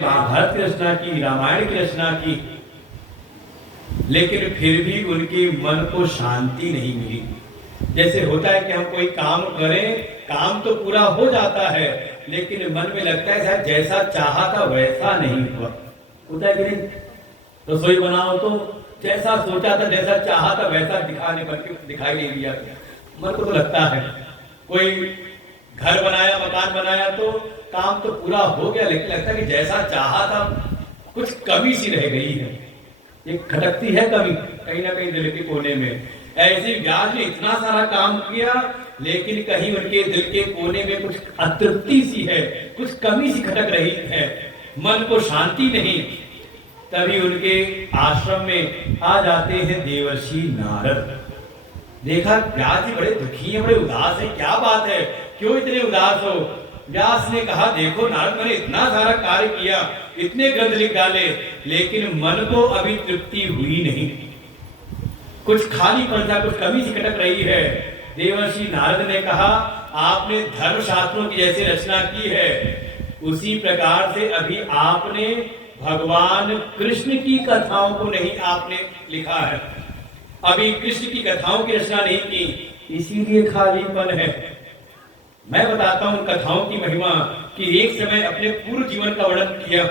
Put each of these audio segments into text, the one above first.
महाभारत की रचना की, रामायण की रचना की, लेकिन फिर भी उनके मन को शांति नहीं मिली। जैसे होता है कि हम कोई काम करें, काम तो पूरा हो जाता है, लेकिन मन में लगता है शायद जैसा चाहा था वैसा नहीं हुआ। होता है कि नहीं? रसोई बनाओ तो जैसा सोचा था, जैसा चाहा था वैसा दिखाई नहीं दिया। मन को तो लगता है। कोई घर बनाया, मकान बनाया तो काम तो पूरा हो गया, लेकिन लगता है कि जैसा चाहा था कुछ कमी सी रह गई है, एक खटकती है कमी कहीं ना कहीं दिल के कोने में। ऐसे व्यास ने इतना सारा काम किया, लेकिन कहीं उनके दिल के कोने में कुछ अतृप्ति सी है, कुछ कमी सी खटक रही है, मन को शांति नहीं। तभी उनके आश्रम में आ जाते हैं देवर्षि नारद। देखा व्यास जी बड़े दुखी हैं, बड़े उदास हैं, क्या बात है, क्यों इतने उदास हो? व्यास ने कहा, देखो नारद, मैंने इतना सारा कार्य किया, इतने ग्रंथ लिख डाले, लेकिन मन को अभी तृप्ति हुई नहीं, कुछ खाली पन, कुछ कमी सी खटक रही है। देवर्षि नारद ने कहा, आपने धर्मशास्त्रों की जैसे रचना की है, उसी प्रकार से अभी आपने भगवान कृष्ण की कथाओं को नहीं आपने लिखा है, अभी कृष्ण की कथाओं की रचना नहीं की, इसीलिए खालीपन है। मैं बताता हूं कथाओं की महिमा कि एक समय अपने पूर्व जीवन का वर्णन किया,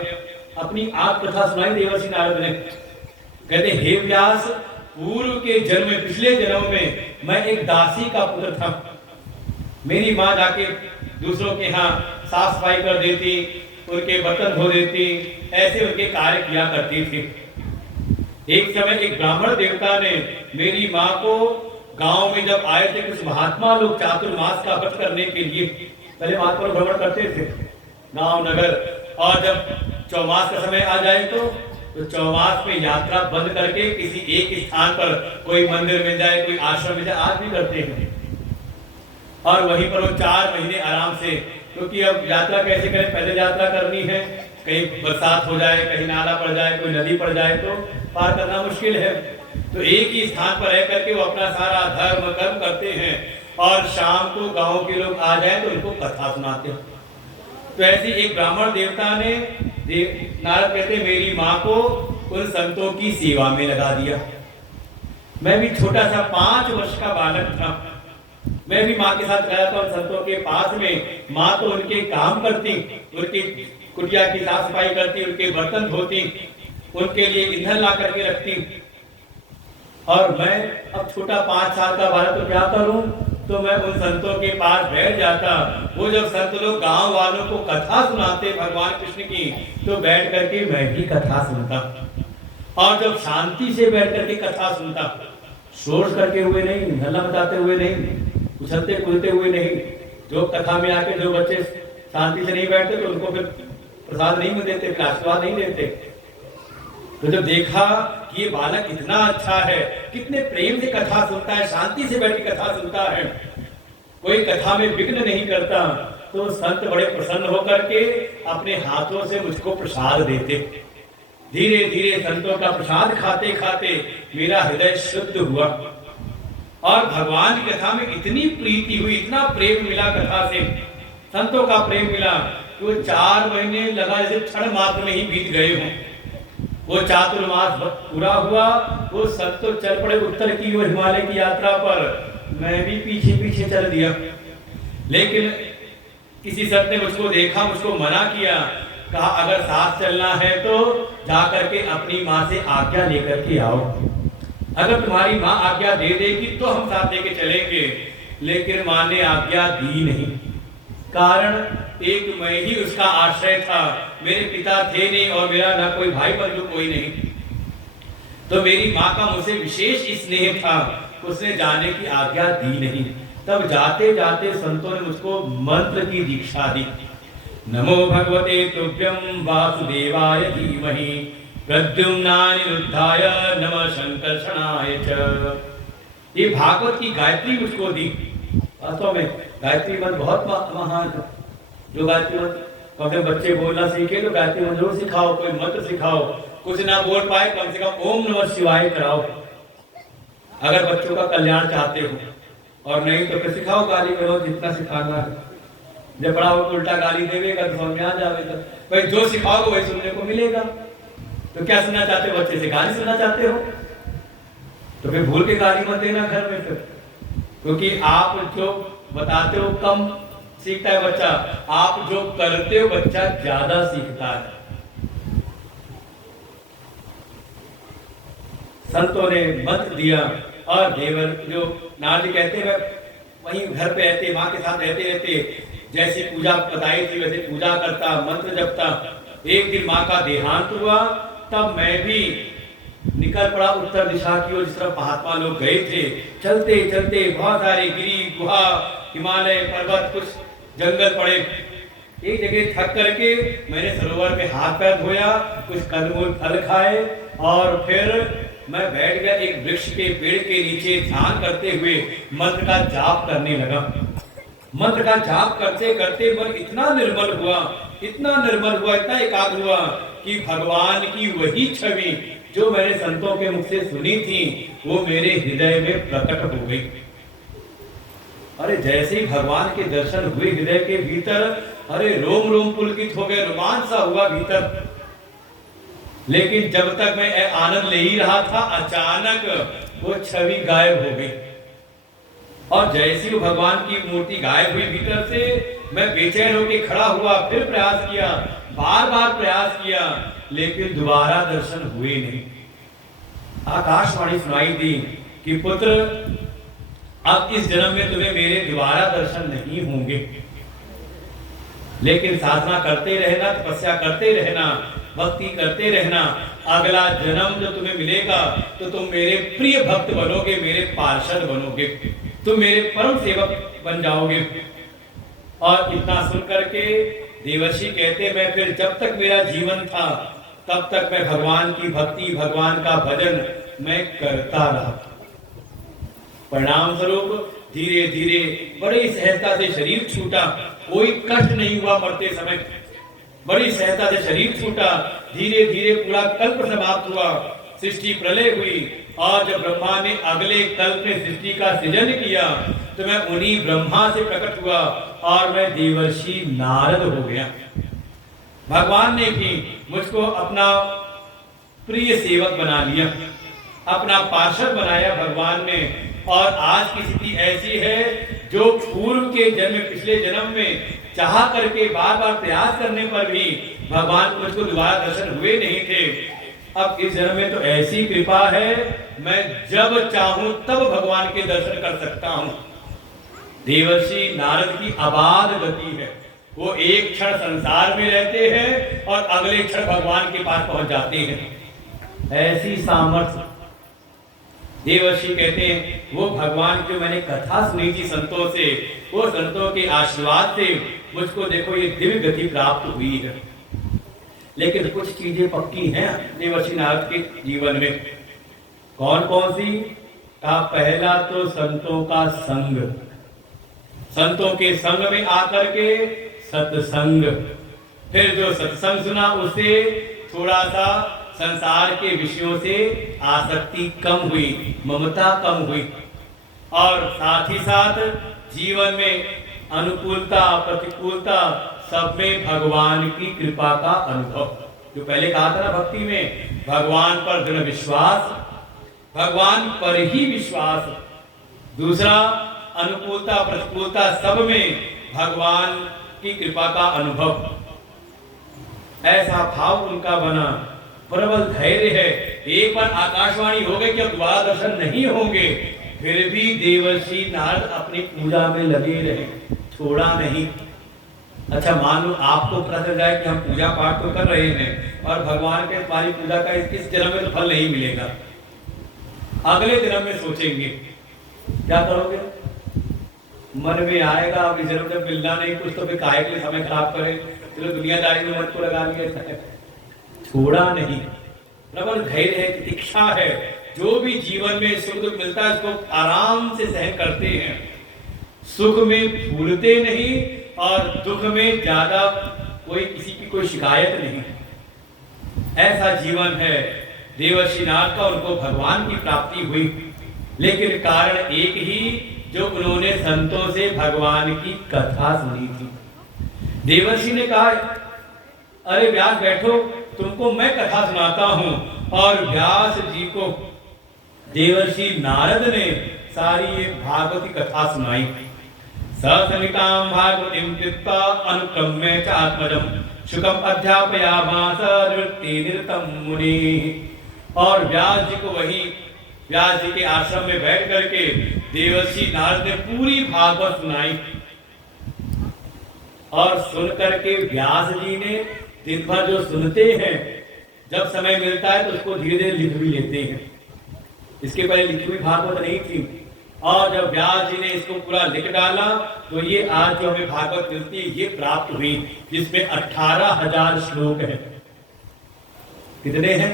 अपनी आप कथा सुनाई देवर्षि नारद ने। कहते, हे व्यास, पूर्व के जन्म में, पिछले जन्म में मैं एक दासी का पुत्र था। मेरी माँ जाके दूसरों के यहाँ साफ सफाई कर देती, उनके बर्तन धो देती, ऐसे उनके कार्य किया करती थी। एक समय एक ब्राह्मण देवता ने मेरी माँ को, गांव में जब आए थे कुछ महात्मा लोग चातुर्मास का व्रत करने के लिए, पहले महात्मा भ्रमण करते थे गांव नगर, और जब चौमास का समय आ जाए तो चौमास में यात्रा बंद करके किसी एक स्थान पर कोई मंदिर मिल जाए, कोई आश्रम मिल जाए, आज भी करते हैं, और वहीं पर वो 4 महीने आराम से, क्योंकि अब यात्रा कैसे करें, पैदल यात्रा करनी है, कहीं बरसात हो जाए, कहीं नाला पड़ जाए, कोई नदी पड़ जाए तो पार करना मुश्किल है। तो एक ही स्थान पर रह करके वो अपना सारा धर्म कर्म करते हैं, और शाम को गांव के लोग आ जाए तो उनको कथा सुनाते हैं। तो ऐसे एक ब्राह्मण देवता ने, नारद कहते, मेरी माँ को उन संतों की सेवा में लगा दिया। मैं भी छोटा सा 5 वर्ष का बालक था, मैं भी माँ के साथ गया था उन संतों के पास में। माँ तो उनके काम करती, उनकी कुटिया की साफ सफाई करती, उनके बर्तन धोती, उनके लिए ईंधन ला करके रखती, और मैं अब छोटा 5 साल का बालक, तो क्या करूं? तो मैं उन संतों के पास बैठ जाता। वो जब संत लोग गांव वालों को कथा सुनाते भगवान कृष्ण की, तो बैठ करके मैं भी कथा सुनता, और जब शांति से बैठ करके कथा सुनता, शोर करके हुए नहीं, हल्ला मचाते हुए नहीं, उछलते कूदते हुए नहीं। जो कथा में आके जो बच्चे शांति से नहीं बैठते तो उनको फिर प्रसाद नहीं देते, फिर आशीर्वाद नहीं देते। तो जब देखा कि ये बालक इतना अच्छा है, कितने प्रेम से कथा सुनता है, शांति से बैठ के कथा सुनता है, कोई कथा में विघ्न नहीं करता, तो संत बड़े प्रसन्न होकर के अपने हाथों से मुझको प्रसाद देते। धीरे धीरे संतों का प्रसाद खाते खाते मेरा हृदय शुद्ध हुआ, और भगवान की कथा में इतनी प्रीति हुई, इतना प्रेम मिला कथा से, संतों का प्रेम मिला, तो 4 महीने लगा जैसे क्षण मात्र में ही बीत गए हों। वो चातुर्मास पूरा हुआ, वो संत तो चल पड़े उत्तर की ओर हिमालय की यात्रा पर, मैं भी पीछे पीछे चल दिया। लेकिन किसी संत ने मुझको देखा, मुझको मना किया, कहा अगर साथ चलना है तो जाकर के अपनी माँ से आज्ञा लेकर के आओ, अगर तुम्हारी माँ आज्ञा दे देगी तो हम साथ लेके चलेंगे। लेकिन माँ ने आज्ञा दी नहीं, कारण एक मैं ही उसका आश्रय था, मेरे पिता थे नहीं, और मेरा ना कोई भाई बंधु कोई नहीं। तो मेरी माँ का मुझसे विशेष स्नेह था, उसने जाने की आज्ञा दी नहीं। तब जाते जाते संतों ने मुझको मंत्र की दीक्षा दी। नमो भगवते तुभ्यं वासुदेवाय धीमहि प्रद्युम्नानिरुद्धाय नमः संकर्षणाय च। ये भागवत की गायत्री मुझको दी। वास्तव में गायत्री मंत्र बहुत महान है। जो गायत्री मंत्र अपने बच्चे बोलना सीखे तो गायत्री मंत्र जरूर सिखाओ, कोई मंत्र सिखाओ, कुछ ना बोल पाए कम से कम ओम नमः शिवाय कराओ, अगर बच्चों का कल्याण चाहते हो। और नहीं तो फिर सिखाओ, गाली करो, जितना सिखाना है। जब बड़ा हो तो उल्टा गाली देवेगा तो समझ में आ जाएगा। भाई जो सिखाओगे वही सुनने को मिलेगा। तो क्या सुनना चाहते हो? बच्चे से गाली सुनना चाहते हो? तो फिर भूल के गाली मत देना घर में फिर, क्योंकि आप जो बताते हो कम सीखता है बच्चा, आप जो करते हो बच्चा ज्यादा सीखता है। संतों ने मत दिया और देवर जो नारद कहते हैं वहीं घर पे रहते, माँ के साथ रहते रहते जैसी पूजा बताई थी वैसे पूजा करता, मंत्र जपता। एक दिन माँ का देहांत हुआ, तब मैं भी निकल पड़ा उत्तर दिशा की ओर, जिस तरफ महात्मा लोग गए थे। चलते चलते बहुत सारे गिरी, गुहा, हिमालय, पर्वत, कुछ जंगल पड़े। एक जगह थक करके मैंने सरोवर में हाथ पैर धोया, कुछ कंदमूल फल खाए और फिर मैं बैठ गया एक वृक्ष के पेड़ के नीचे, ध्यान करते हुए मंत्र का जाप करने लगा। मंत्र का जाप करते करते मन इतना निर्मल हुआ, इतना निर्मल हुआ, इतना एकाग्र हुआ कि भगवान की वही छवि जो मैंने संतों के मुख से सुनी थी वो मेरे हृदय में प्रकट हो गई। अरे जैसे ही भगवान के दर्शन हुए हृदय के भीतर, अरे रोम रोम पुलकित हो गए, रोमांच सा हुआ भीतर। लेकिन जब तक मैं आनंद ले ही रहा था, अचानक वो छवि गायब हो गई। और जैसी वो भगवान की मूर्ति गायब हुई भीतर से, मैं बेचैन होकर खड़ा हुआ, फिर प्रयास किया, बार बार प्रयास किया, लेकिन दोबारा दर्शन हुए नहीं। आकाशवाणी सुनाई दी कि पुत्र, अब इस जन्म में तुम्हें मेरे दोबारा दर्शन नहीं होंगे, लेकिन साधना करते रहना, तपस्या करते रहना, भक्ति करते रहना। अगला जन्म जो तुम्हें मिलेगा तो तुम मेरे प्रिय भक्त बनोगे, मेरे पार्षद बनोगे, तुम मेरे परम सेवक बन जाओगे। और इतना सुन करके देवर्षि कहते, मैं फिर जब तक मेरा जीवन था तब तक मैं भगवान की भक्ति, भगवान का भजन मैं करता रहा। परिणाम स्वरूप धीरे धीरे बड़ी सहजता से शरीर छूटा, कोई कष्ट नहीं हुआ मरते समय, बड़ी सहजता से शरीर छूटा। धीरे धीरे पूरा कल्प समाप्त हुआ, सृष्टि प्रलय हुई, और जब ब्रह्मा ने अगले कल्प में सृष्टि का सृजन किया तो मैं उन्हीं ब्रह्मा से प्रकट हुआ और मैं देवर्षि नारद हो गया। भगवान ने भी मुझको अपना प्रिय सेवक बना लिया, अपना पार्षद बनाया भगवान ने। और आज की स्थिति ऐसी है, जो पूर्व के जन्म, पिछले जन्म में चाह करके बार बार प्रयास करने पर भी भगवान को मुझको दोबारा दर्शन हुए नहीं थे, अब इस जन्म में तो ऐसी कृपा है, मैं जब चाहूं तब भगवान के दर्शन कर सकता हूं। देवर्षि नारद की अबाध गति है, वो एक क्षण संसार में रहते हैं और अगले क्षण भगवान के पास पहुंच जाते हैं। ऐसी सामर्थ्य देवर्षि कहते हैं, वो भगवान की जो मैंने कथा सुनी थी संतों से, वो संतों के आशीर्वाद से मुझको देखो ये दिव्य गति प्राप्त हुई है। लेकिन कुछ चीजें पक्की हैं देवर्षि नारद के जीवन में। कौन कौन सी? का पहला तो संतों का संग, संतों के संग में आकर के सत्संग। फिर जो सत्संग सुना उससे थोड़ा सा संसार के विषयों से आसक्ति कम हुई, ममता कम हुई, और साथ ही साथ जीवन में अनुकूलता प्रतिकूलता सब में भगवान की कृपा का अनुभव। जो पहले कहा था ना भक्ति में, भगवान पर दृढ़ विश्वास, भगवान पर ही विश्वास। दूसरा अनुकूलता प्रतिकूलता सब में भगवान की कृपा का अनुभव। ऐसा भाव उनका बना, प्रबल धैर्य है। एक बार आकाशवाणी हो गई कि अब दोबारा दर्शन नहीं होंगे, फिर भी देवर्षि नारद अपनी पूजा में लगे रहे, छोड़ा नहीं। अच्छा मान लो आपको पता चल जाए कि हम पूजा पाठ तो कर रहे हैं और भगवान के तुम्हारी पूजा का इस जन्म में तो फल नहीं मिलेगा, अगले जन्म में सोचेंगे, क्या करोगे? मन में आएगा अब इस जन्म जब मिलना नहीं कुछ तो फिर काहे के लिए समय खराब करें, चलो दुनियादारी में मन को लगा लिया। छोड़ा नहीं, प्रबल धैर्य है, प्रतीक्षा है। जो भी जीवन में सुख दुख मिलता है उसको आराम से सहन करते हैं, सुख में फूलते नहीं और दुख में ज्यादा कोई किसी की कोई शिकायत नहीं। ऐसा जीवन है देवर्षि नारद का, उनको भगवान की प्राप्ति हुई। लेकिन कारण एक ही, जो उन्होंने संतों से भगवान की कथा सुनी थी। देवर्षि ने कहा अरे व्यास बैठो, तुमको मैं कथा सुनाता हूँ। और व्यास जी को देवर्षि नारद ने सारी ये भागवती कथा सुनाई। ससनिकां भागवतीं कृत्वा अनुक्रम्य च आत्मजं शुकम् अध्यापयामास निवृत्तिनिरतं मुनिः। और व्यास जी को वही व्यास जी के आश्रम में बैठ करके देवर्षि नारद ने पूरी भागवत सुनाई। और सुन करके व्यास जी ने दिन भर जो सुनते हैं, जब समय मिलता है तो उसको धीरे धीरे लिख भी लेते हैं। इसके पहले लिखी हुई भागवत नहीं थी, और जब व्यास जी ने इसको पूरा लिख डाला तो ये आज जो हमें भागवत मिलती है ये प्राप्त हुई, जिसमें 18,000 श्लोक हैं। कितने हैं?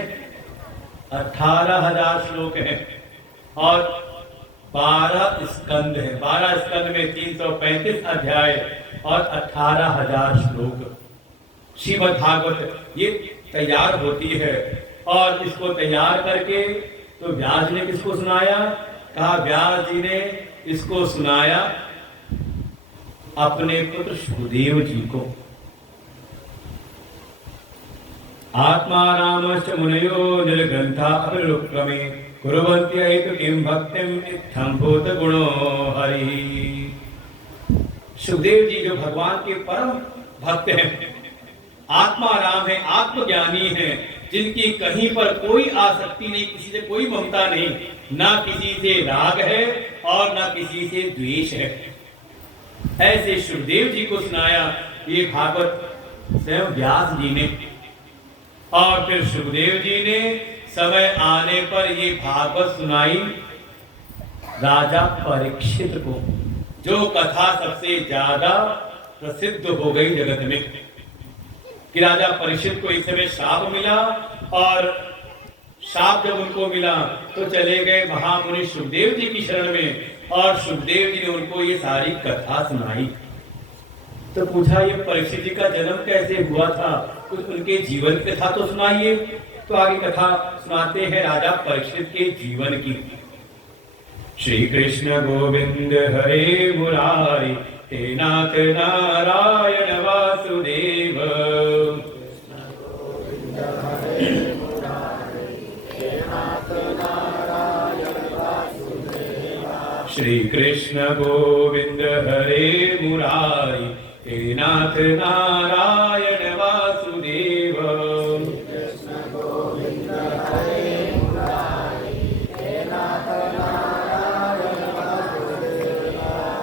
18,000 श्लोक हैं और 12 स्कंद हैं। 12 स्कंद में 335 अध्याय और 18,000 श्लोक। श्रीमद् भागवत ये तैयार होती है, और इसको तैयार करके तो व्यास जी ने किसको सुनाया? कहा व्यास जी ने इसको सुनाया अपने पुत्र सुखदेव जी को। आत्मा रामश्च मुनयो निर्ग्रंथा अभिरुक्रमे कुर्वन्ति अहितु किं भक्तिं इत्थं भूत गुणो हरि। सुखदेव जी जो भगवान के परम भक्त हैं, आत्मा राम है, आत्मज्ञानी है, जिनकी कहीं पर कोई आसक्ति नहीं, किसी से कोई ममता नहीं, ना किसी से राग है और ना किसी से द्वेष है। ऐसे सुखदेव जी को सुनाया ये भागवत स्वयं व्यास जी ने। और फिर सुखदेव जी ने समय आने पर ये भागवत सुनाई राजा परीक्षित को, जो कथा सबसे ज्यादा प्रसिद्ध हो गई जगत में। कि राजा परीक्षित को इस समय शाप मिला, और शाप जब उनको मिला तो चले गए महामुनि सुखदेव जी की शरण में, और सुखदेव जी ने उनको ये सारी कथा सुनाई। तो पूछा ये परीक्षित जी का जन्म कैसे हुआ था, कुछ उनके जीवन की कथा तो सुनाइए। तो आगे कथा सुनाते हैं राजा परीक्षित के जीवन की। श्री कृष्ण गोविंद हरे मुरारी हे नाथ नारायण वासुदेव। श्री कृष्ण गोविंद हरे मुरारी हे नाथ नारायण वासुदेव।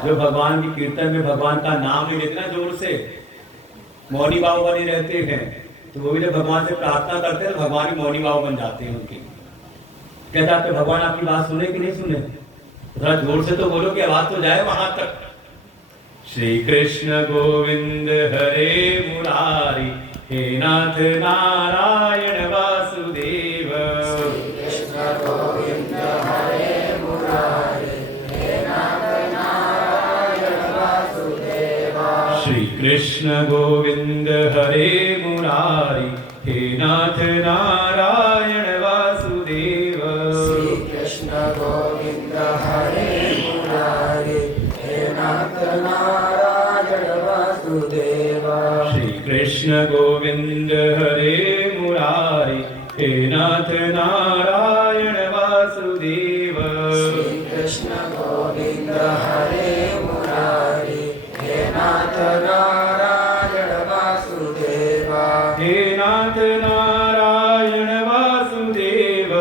जो भगवान की कीर्तन में भगवान का नाम नहीं लेते ना जोर से, मौनी बाबू बने रहते हैं, तो वो भी जब भगवान से प्रार्थना करते हैं तो भगवान भी मौनी बाबू बन जाते हैं उनके। क्या चाहते भगवान आपकी बात सुने कि नहीं सुने? थोड़ा जोर से तो बोलो कि आवाज तो जाए वहां तक। श्री कृष्ण गोविंद हरे मुरारी हे नाथ नारायण वासुदेव। श्री कृष्ण गोविंद हरे मुरारी हे नाथ नारायण वासुदेव। श्री कृष्ण गोविंद हरे मुरारी हे नाथ नारायण वासुदेव। श्री कृष्ण गोविंद हरे मुरारी हे नाथ नारायण वासुदेव। श्री कृष्ण गोविंद हरे मुरारी हे नाथ नारायण वासुदेव। श्री कृष्ण गोविंद हरे मुरारी हे नाथ नारायण वासुदेव। हे नाथ नारायण वासुदेव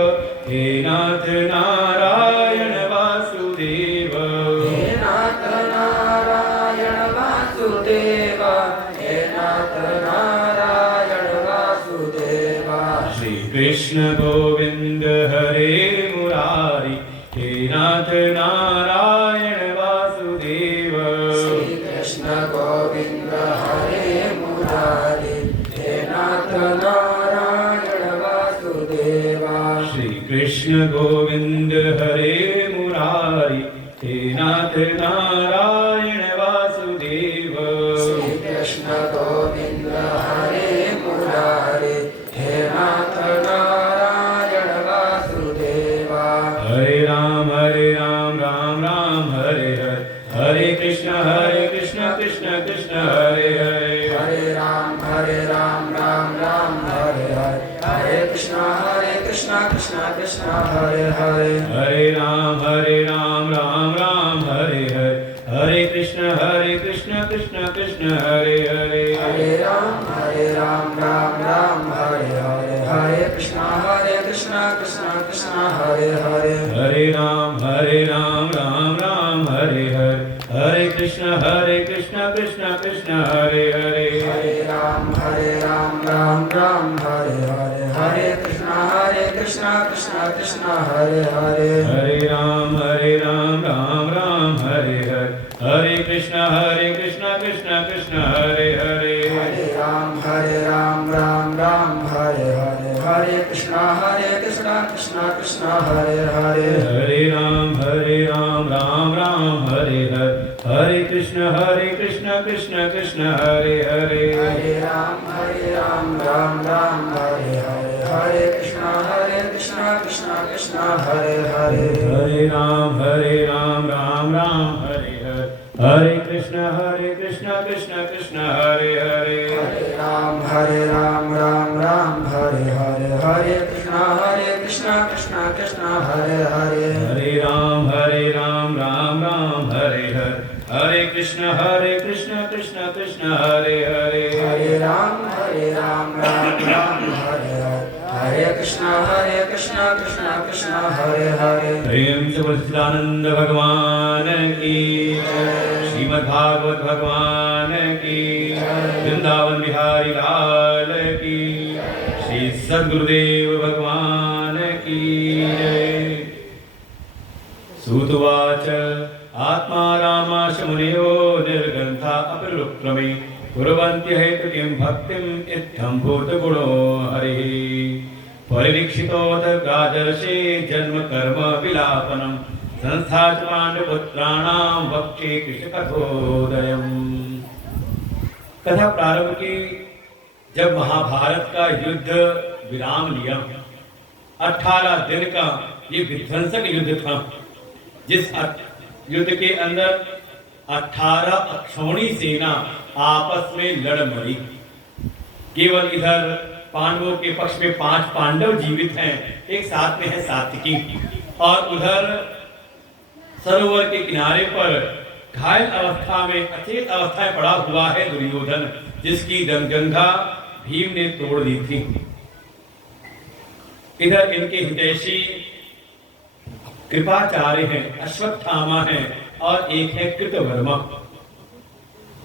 हे नाथ नारायण वासुदेव। हे नाथ नारायण वासुदेव हे नाथ नारायण वासुदेव। श्री कृष्ण गोविंद हरे मुरारी हे नाथ नारायण वासुदेव। श्री कृष्ण गोविंद हरे मुरारी हे नाथ नारायण वासुदेव। श्री कृष्ण गोविंद हरे मुरारी हे नाथ नारायण वासुदेव। श्री कृष्ण गोविंद हरे मुरारी हे नाथ नारायण वासुदेव। हरे राम राम राम हरे हरे, हरे कृष्ण कृष्ण कृष्ण हरे हरे। हरे राम राम हरे कृष्णा कृष्णा कृष्णा हरे हरे हरे राम राम राम हरे हरे हरे कृष्ण कृष्ण कृष्ण हरे हरे हरे राम राम राम हरे हरे हरे कृष्णा कृष्णा कृष्ण हरे हरे हरे राम राम राम हरे हरे हरे कृष्ण कृष्ण कृष्ण हरे हरे हरे राम राम राम हरे हरे हरे कृष्णा कृष्ण कृष्ण हरे हरे हरे राम राम राम हरे हरे हरे कृष्ण कृष्ण कृष्ण हरे हरे हरे राम राम राम हरे हरे हरे कृष्णा कृष्ण कृष्ण हरे हरे हरे राम राम राम हरे हरे हरे कृष्ण कृष्ण कृष्ण हरे हरे हरे राम राम राम हरे हरे हरे कृष्णा कृष्ण कृष्ण हरे हरे हरे राम राम राम हरे हरे हरे कृष्ण कृष्ण कृष्ण हरे हरे हरे राम राम राम हरे हरे हरे कृष्णा कृष्ण कृष्ण हरे हरे हरे राम राम राम हरे हरे हरे कृष्ण कृष्ण कृष्ण हरे हरे हरे राम राम राम हरे हरे हरे कृष्णा कृष्ण कृष्ण हरे हरे प्रेम से सच्चिदानंद भगवान की श्रीमद् भागवत भगवान की वृंदावन बिहारी लाल की श्री सद्गुरुदेव भगवान की जय। सूतुवाच आत्मा रामाश मुनयो निर्गन्था अपरिरुक्रमे कुर्वन्ति हेतुकिं भक्तिम् इत्थं भूतगुणो हरिः परिवीक्षितोऽथ राजर्षे जन्म कर्म विलापनम् संस्था च पांडुपुत्राणां वक्षे कृष्णकथोदयम्। कथा प्रारंभ की। जब महाभारत का युद्ध विराम लिया, 18 दिन का ये विध्वंसक युद्ध था, जिस युद्ध के अंदर 18 अक्षौणी सेना आपस में लड़ मरी। केवल इधर पांडवों के पक्ष में 5 पांडव जीवित हैं, एक साथ में है सात्विकी, और उधर सरोवर के किनारे पर घायल अवस्था में अचेत अवस्था में पड़ा हुआ है दुर्योधन, जिसकी दमगंगा भीम ने तोड़ दी थी। इधर इनके हितैषी कृपाचार्य हैं, अश्वत्थामा हैं, और एक है कृतवर्मा।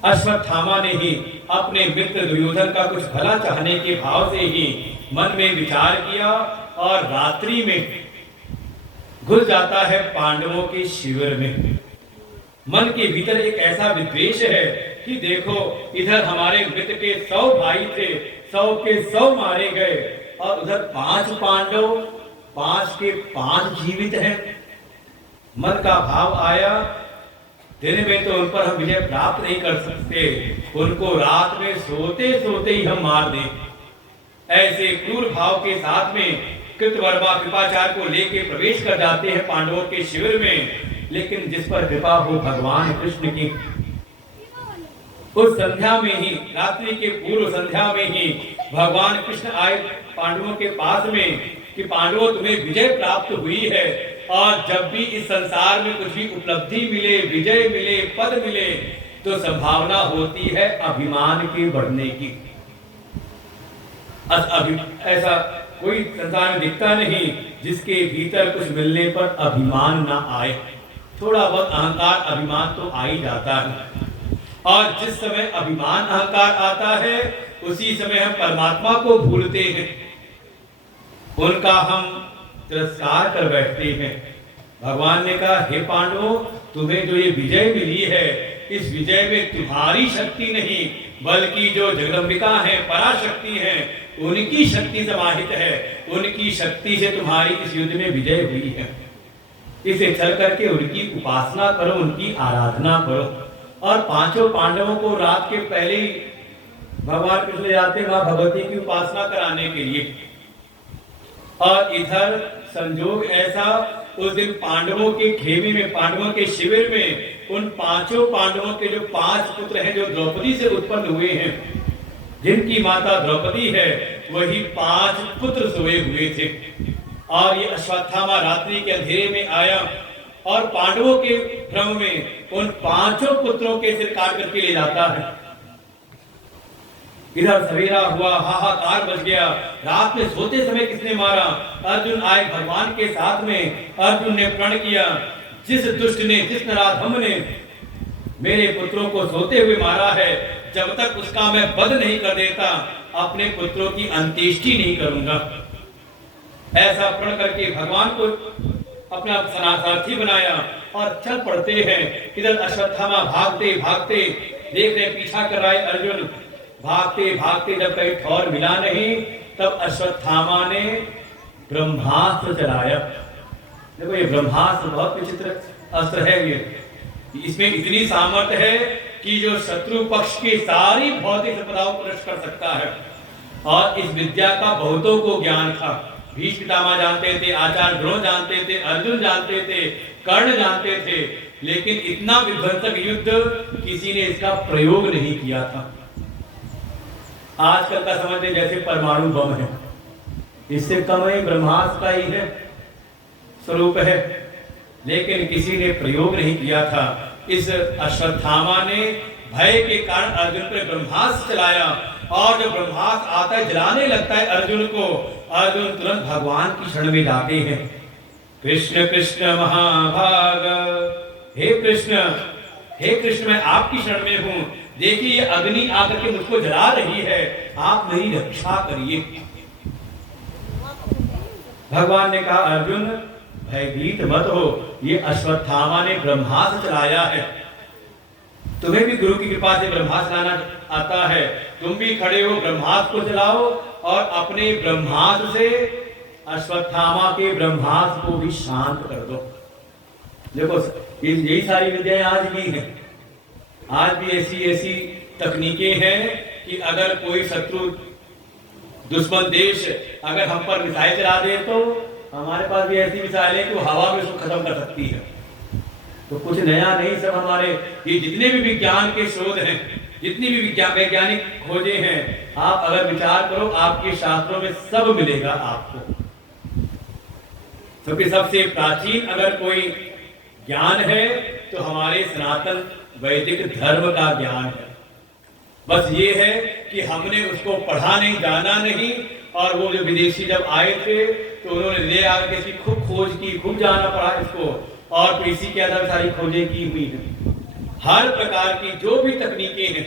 अश्वत्थामा ने ही अपने मित्र दुर्योधन का कुछ भला चाहने के भाव से ही मन में विचार किया और रात्रि में घुस जाता है पांडवों के शिविर में। मन के भीतर एक ऐसा विद्वेष है कि देखो, इधर हमारे मित्र के 100 भाई थे, 100 के 100 मारे गए, और उधर 5 पांडव, 5 के 5 जीवित हैं। मन का भाव आया, दिन में तो उन पर हम विजय प्राप्त नहीं कर सकते, उनको रात में सोते सोते ही हम मार दें। ऐसे क्रूर भाव के साथ में कृतवर्मा कृपाचार्य को लेके प्रवेश कर जाते हैं पांडवों के शिविर में। लेकिन जिस पर कृपा हो भगवान कृष्ण की, उस संध्या में ही, रात्रि के पूर्व संध्या में ही भगवान कृष्ण आए पांडवों के पास में कि पांडवों, तुम्हें विजय प्राप्त हुई है, और जब भी इस संसार में कुछ भी उपलब्धि मिले, विजय मिले, पद मिले, तो संभावना होती है अभिमान के बढ़ने की। ऐसा कोई संसार में दिखता नहीं जिसके भीतर कुछ मिलने पर अभिमान ना आए। थोड़ा बहुत अहंकार अभिमान तो आ ही जाता है, और जिस समय अभिमान अहंकार आता है उसी समय हम परमात्मा को भूलते हैं, उनका हम तिरस्कार कर बैठते हैं। भगवान ने कहा, हे पांडवों, तुम्हें जो ये विजय मिली है, इस विजय में तुम्हारी शक्ति नहीं, बल्कि जो जगदम्बिका है, पराशक्ति है, उनकी शक्ति समाहित है। उनकी शक्ति से तुम्हारी इस युद्ध में विजय हुई है। इसे चल करके उनकी उपासना करो, उनकी आराधना करो। और 5 पांडवों को रात के पहले ही भगवान कृष्ण जाते मां भगवती की उपासना कराने के लिए। और इधर संजोग ऐसा, उस दिन पांडवों के खेमे में, पांडवों के शिविर में, उन 5 पांडवों के जो 5 पुत्र हैं, जो द्रौपदी से उत्पन्न हुए हैं, जिनकी माता द्रौपदी है, वही 5 पुत्र सोए हुए थे। और ये अश्वत्थामा रात्रि के अंधेरे में आया और पांडवों के भ्रम में उन 5 पुत्रों के सिर काट करके ले जाता है। इधर सवेरा हुआ, हाहाकार मच गया। रात में सोते समय किसने मारा? अर्जुन आए भगवान के साथ में। अर्जुन ने प्रण किया, जिस दुष्ट ने, जिस नराधम ने मेरे पुत्रों को सोते हुए मारा है, जब तक उसका मैं वध नहीं कर देता, अपने पुत्रों की अंत्येष्टि नहीं करूंगा। ऐसा प्रण करके भगवान को अपना सारथी बनाया और चल पड़ते हैं। इधर अश्वत्थामा भागते भागते देख रहे पीछा कर रहा है अर्जुन। भागते भागते जब कहीं ठौर मिला नहीं, तब अश्वत्थामा ने ब्रह्मास्त्र चलाया। देखो ये ब्रह्मास्त्र बहुत विचित्र अस्त्र है। ये इसमें इतनी सामर्थ्य है कि जो शत्रु पक्ष की सारी भौतिक संपदाओं को नष्ट कर सकता है। और इस विद्या का बहुतों को ज्ञान था। भीष्म पितामह जानते थे, आचार्य द्रोण जानते थे, अर्जुन जानते थे, कर्ण जानते थे, लेकिन इतना विध्वंसक युद्ध किसी ने इसका प्रयोग नहीं किया था। आजकल का समझते जैसे परमाणु बम है, इससे कम ही ब्रह्मास्त्र का ही है स्वरूप है, लेकिन किसी ने प्रयोग नहीं किया था। इस अश्वत्थामा ने भय के कारण अर्जुन पर ब्रह्मास्त्र चलाया और जब ब्रह्मास्त्र आता है, जलाने लगता है अर्जुन को, अर्जुन तुरंत भगवान की शरण में जाते हैं। कृष्ण कृष्ण महाभाग, हे कृष्ण मैं आपकी शरण में हूं। देखिए ये अग्नि आकर के मुझको जला रही है, आप मेरी रक्षा करिए। भगवान ने कहा अर्जुन भयभीत मत हो, ये अश्वत्थामा ने ब्रह्मास्त्र चलाया है। तुम्हें भी गुरु की कृपा से ब्रह्मास्त्र चलाना आता है, तुम भी खड़े हो, ब्रह्मास्त्र को चलाओ और अपने ब्रह्मास्त्र से अश्वत्थामा के ब्रह्मास्त्र को भी शांत कर दो। देखो यही सारी विद्याएं आज भी हैं। आज भी ऐसी तकनीकें हैं कि अगर कोई शत्रु दुश्मन देश अगर हम पर मिसाइल चला दे, तो हमारे पास भी ऐसी मिसाइल है कि वो हवा में उसको खत्म कर सकती है। तो कुछ नया नहीं, सब हमारे ये जितने भी विज्ञान के शोध हैं, जितनी भी वैज्ञानिक खोजे हैं, आप अगर विचार करो आपके शास्त्रों में सब मिलेगा आपको। क्योंकि सबसे प्राचीन अगर कोई ज्ञान है तो हमारे सनातन वैदिक धर्म का ज्ञान है। बस ये है कि हमने उसको पढ़ा नहीं, जाना नहीं, और वो जो विदेशी जब आए थे तो उन्होंने ले आकर के इसकी खूब खोज की, खूब जाना पड़ा इसको, और तो इसी के आधार सारी खोजें की हुई है। हर प्रकार की जो भी तकनीकें हैं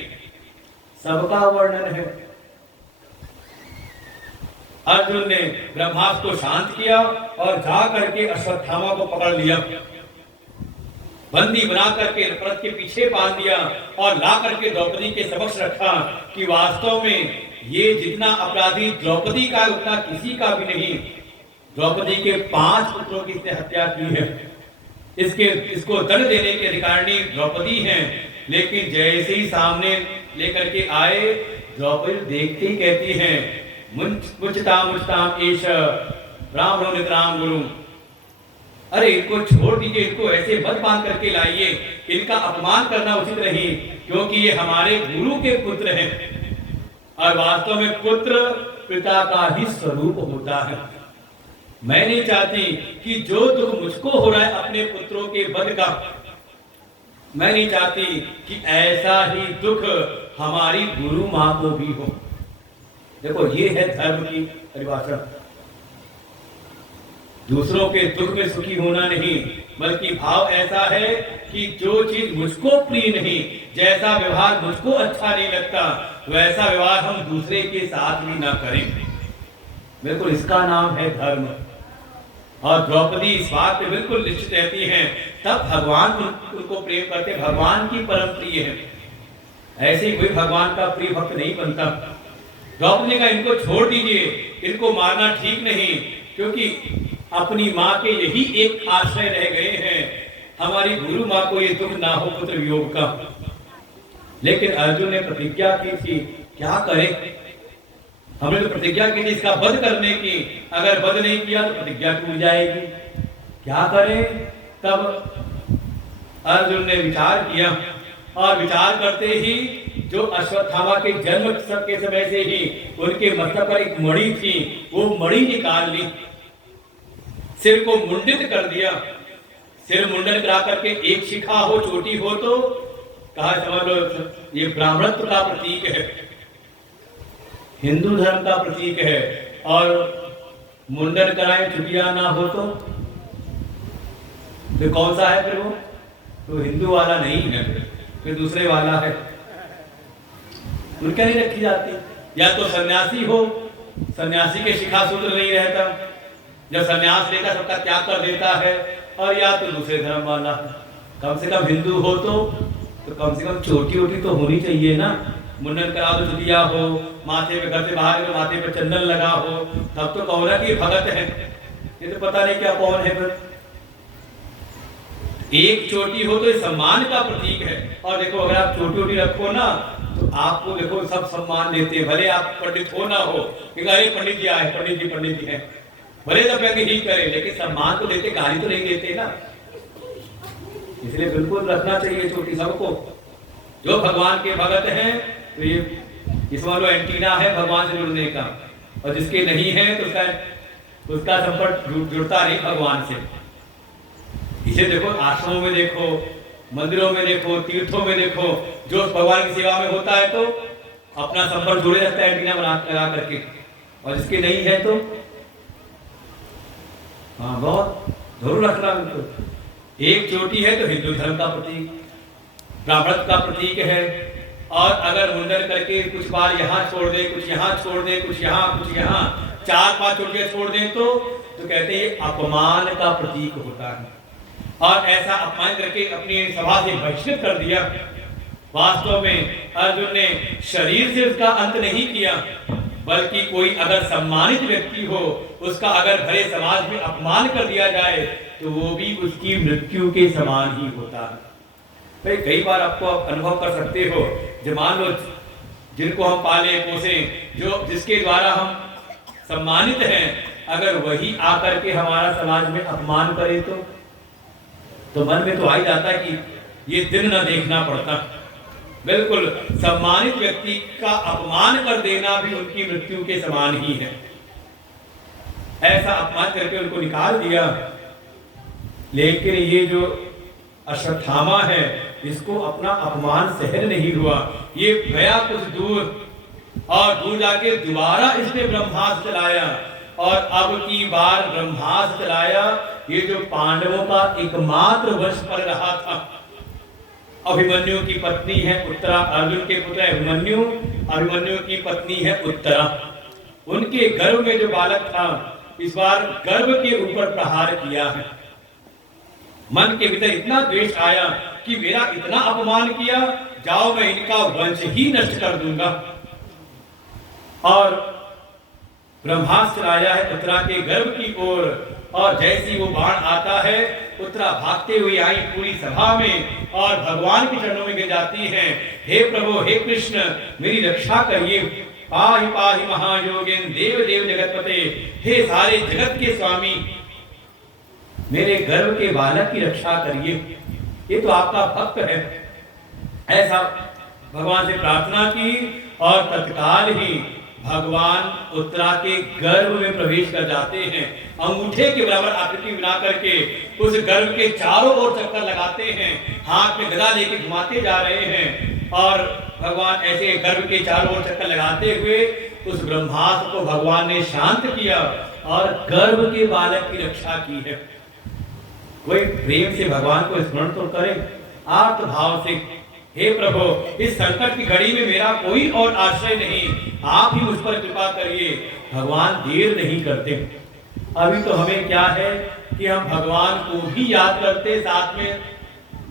सबका वर्णन है। अर्जुन ने ब्रह्मास्त्र को शांत किया और जा करके अश्वत्थामा को पकड़ लिया, बंदी बना करके रथ के पीछे बांध दिया और ला करके द्रौपदी के समक्ष रखा कि वास्तव में ये जितना अपराधी द्रौपदी का उतना किसी का भी नहीं। द्रौपदी के 5 पुत्रों की इसने हत्या की है, इसको दंड देने के अधिकारिणी द्रौपदी हैं। लेकिन जैसे ही सामने लेकर के आए, द्रौपदी देखते ही कहती हैं मुचताम एष ब्राह्मणो नितराम गुरु, अरे इनको छोड़ दीजिए, इनको ऐसे मत बांध करके लाइए, इनका अपमान करना उचित नहीं, क्योंकि ये हमारे गुरु के पुत्र हैं। और वास्तव में पुत्र पिता का ही स्वरूप होता है। मैं नहीं चाहती कि जो दुख मुझको हो रहा है अपने पुत्रों के वध का, मैं नहीं चाहती कि ऐसा ही दुख हमारी गुरु मां को भी हो। देखो ये है धर्म की परिभाषा। दूसरों के दुख में सुखी होना नहीं, बल्कि भाव ऐसा है कि जो चीज मुझको प्रिय नहीं, जैसा व्यवहार मुझको अच्छा नहीं लगता, वैसा व्यवहार हम दूसरे के साथ भी ना करें। बिल्कुल इसका नाम है धर्म। और द्रौपदी इस बात पे बिल्कुल निश्चित रहती हैं, तब भगवान उनको प्रेम करते, भगवान की परम प्रिय है। ऐसे कोई भगवान का प्रिय भक्त नहीं बनता। द्रौपदी का इनको छोड़ दीजिए, इनको मारना ठीक नहीं, क्योंकि अपनी माँ के यही एक आश्रय रह गए हैं, हमारी गुरु माँ को ये दुख ना हो पुत्र वियोग का। लेकिन अर्जुन ने प्रतिज्ञा की थी, क्या करें, हमने तो प्रतिज्ञा की थी इसका वध करने की, अगर वध नहीं किया तो प्रतिज्ञा टूट जाएगी, क्या करें। तब अर्जुन ने विचार किया और विचार करते ही जो अश्वत्थामा के जन्म के समय से ही उनके मस्तक पर एक मणि थी, वो मणि निकाल ली, सिर को मुंडित कर दिया। सिर मुंडन करा करके एक शिखा हो, चोटी हो, तो कहा समझ लो ये ब्राह्मणत्व का प्रतीक है, हिंदू धर्म का प्रतीक है। और मुंडन कराए चुटिया ना हो तो कौन सा है फिर वो? तो हिंदू वाला नहीं है, फिर दूसरे वाला है, उनका नहीं रखी जाती। या तो सन्यासी हो, सन्यासी के शिखा सूत्र नहीं रहता, जब सन्यास लेकर सबका त्याग कर देता है। और या तो दूसरे धर्म वाला, कम से कम हिंदू हो तो कम से कम चोटी वोटी तो होनी चाहिए ना। मुंडन करा दो, चुटिया हो, माथे पे, घर से बाहर में माथे पे चंदन लगा हो, तब तो कहो ना कि भगत है। ये तो पता नहीं क्या कौन है। फिर एक चोटी हो तो ये सम्मान का प्रतीक है। और देखो अगर आप चोटी वोटी रखो ना तो आपको देखो सब सम्मान देते हैं, भले आप पंडित हो ना हो, अरे पंडित जी आए, पंडित जी हैं, भले तो व्यक्ति ही करे, लेकिन सम्मान तो देते, गाली तो नहीं देते ना। इसलिए बिल्कुल रखना चाहिए चोटी सबको। जो भगवान के भगत हैं तो ये इसमें वो एंटीना है भगवान से जुड़ने का, और जिसके नहीं है तो उसका संपर्क जुड़ता नहीं भगवान से। इसे देखो आश्रमों में देखो, मंदिरों में देखो, तीर्थों में देखो, जो भगवान की सेवा में होता है तो अपना संपर्क जुड़े रहता है एंटीना लगा करके, और जिसके नहीं है तो हाँ बहुत जरूर रखना। बिल्कुल एक चोटी है तो हिंदू धर्म का प्रतीक, ब्राह्मणत्व का प्रतीक है। और अगर मुंडन करके कुछ बार यहाँ छोड़ दे, कुछ यहाँ छोड़ दे, कुछ यहाँ 4-5 चोटियां छोड़ दे तो कहते हैं ये अपमान का प्रतीक होता है। और ऐसा अपमान करके अपनी सभा से बहिष्कृत कर दिया। वास्तव में अर्जुन ने शरीर से उसका अंत नहीं किया, बल्कि कोई अगर सम्मानित व्यक्ति हो, उसका अगर भले समाज में अपमान कर दिया जाए तो वो भी उसकी मृत्यु के समान ही होता है। भाई कई बार आपको अनुभव कर सकते हो, जो मान लो जिनको हम पाले पोसे, जो जिसके द्वारा हम सम्मानित हैं, अगर वही आकर के हमारा समाज में अपमान करे तो मन में तो आ ही जाता है कि ये दिन न देखना पड़ता। बिल्कुल सम्मानित व्यक्ति का अपमान कर देना भी उनकी मृत्यु के समान ही है। ऐसा अपमान करके उनको निकाल दिया। लेकिन ये जो अश्वत्थामा है, इसको अपना अपमान सहन नहीं हुआ। ये गया कुछ दूर, और दूर जाके दोबारा इसने ब्रह्मास्त्र चलाया, और अब की बार ब्रह्मास्त्र चलाया। ये जो पांडवों का एकमात्र वश पर रहा था, अभिमन्यु की पत्नी है उत्तरा, अर्जुन के पुत्र अभिमन्यु, अभिमन्यु की पत्नी है उत्तरा, उनके गर्भ में जो बालक था, इस बार गर्भ के ऊपर प्रहार किया है। मन के भीतर इतना द्वेष आया कि मेरा इतना अपमान किया, जाओ मैं इनका वंश ही नष्ट कर दूंगा। और ब्रह्मास्त्र आया है उत्तरा के गर्भ की ओर, और जैसी वो बाण आता है, उत्तरा भागते हुए आई पूरी सभा में और भगवान के चरणों में गिर जाती हैं। हे प्रभु, हे कृष्ण, मेरी रक्षा करिए, पाहि पाहि महायोगिन देव देव जगतपते, हे सारे जगत के स्वामी, मेरे गर्भ के बालक की रक्षा करिए, ये तो आपका भक्त है। ऐसा भगवान से प्रार्थना की, और तत्काल ही भगवान उत्तरा के गर्भ में प्रवेश कर जाते हैं। अंगूठे के बराबर आकृति बना करके उस गर्भ के चारों ओर चक्कर लगाते हैं, हाथ में गदा लेके घुमाते जा रहे हैं। और भगवान ऐसे गर्भ के चारों ओर चक्कर लगाते हुए उस ब्रह्मास्त्र को भगवान ने शांत किया और गर्भ के बालक की रक्षा की है। कोई प्रेम से भगवान को स्मरण तो करे, आर्त भाव से, हे प्रभु, इस संकट की घड़ी में मेरा कोई और आश्रय नहीं, आप ही मुझ पर कृपा करिए। भगवान देर नहीं करते। अभी तो हमें क्या है कि हम भगवान को भी याद करते, साथ में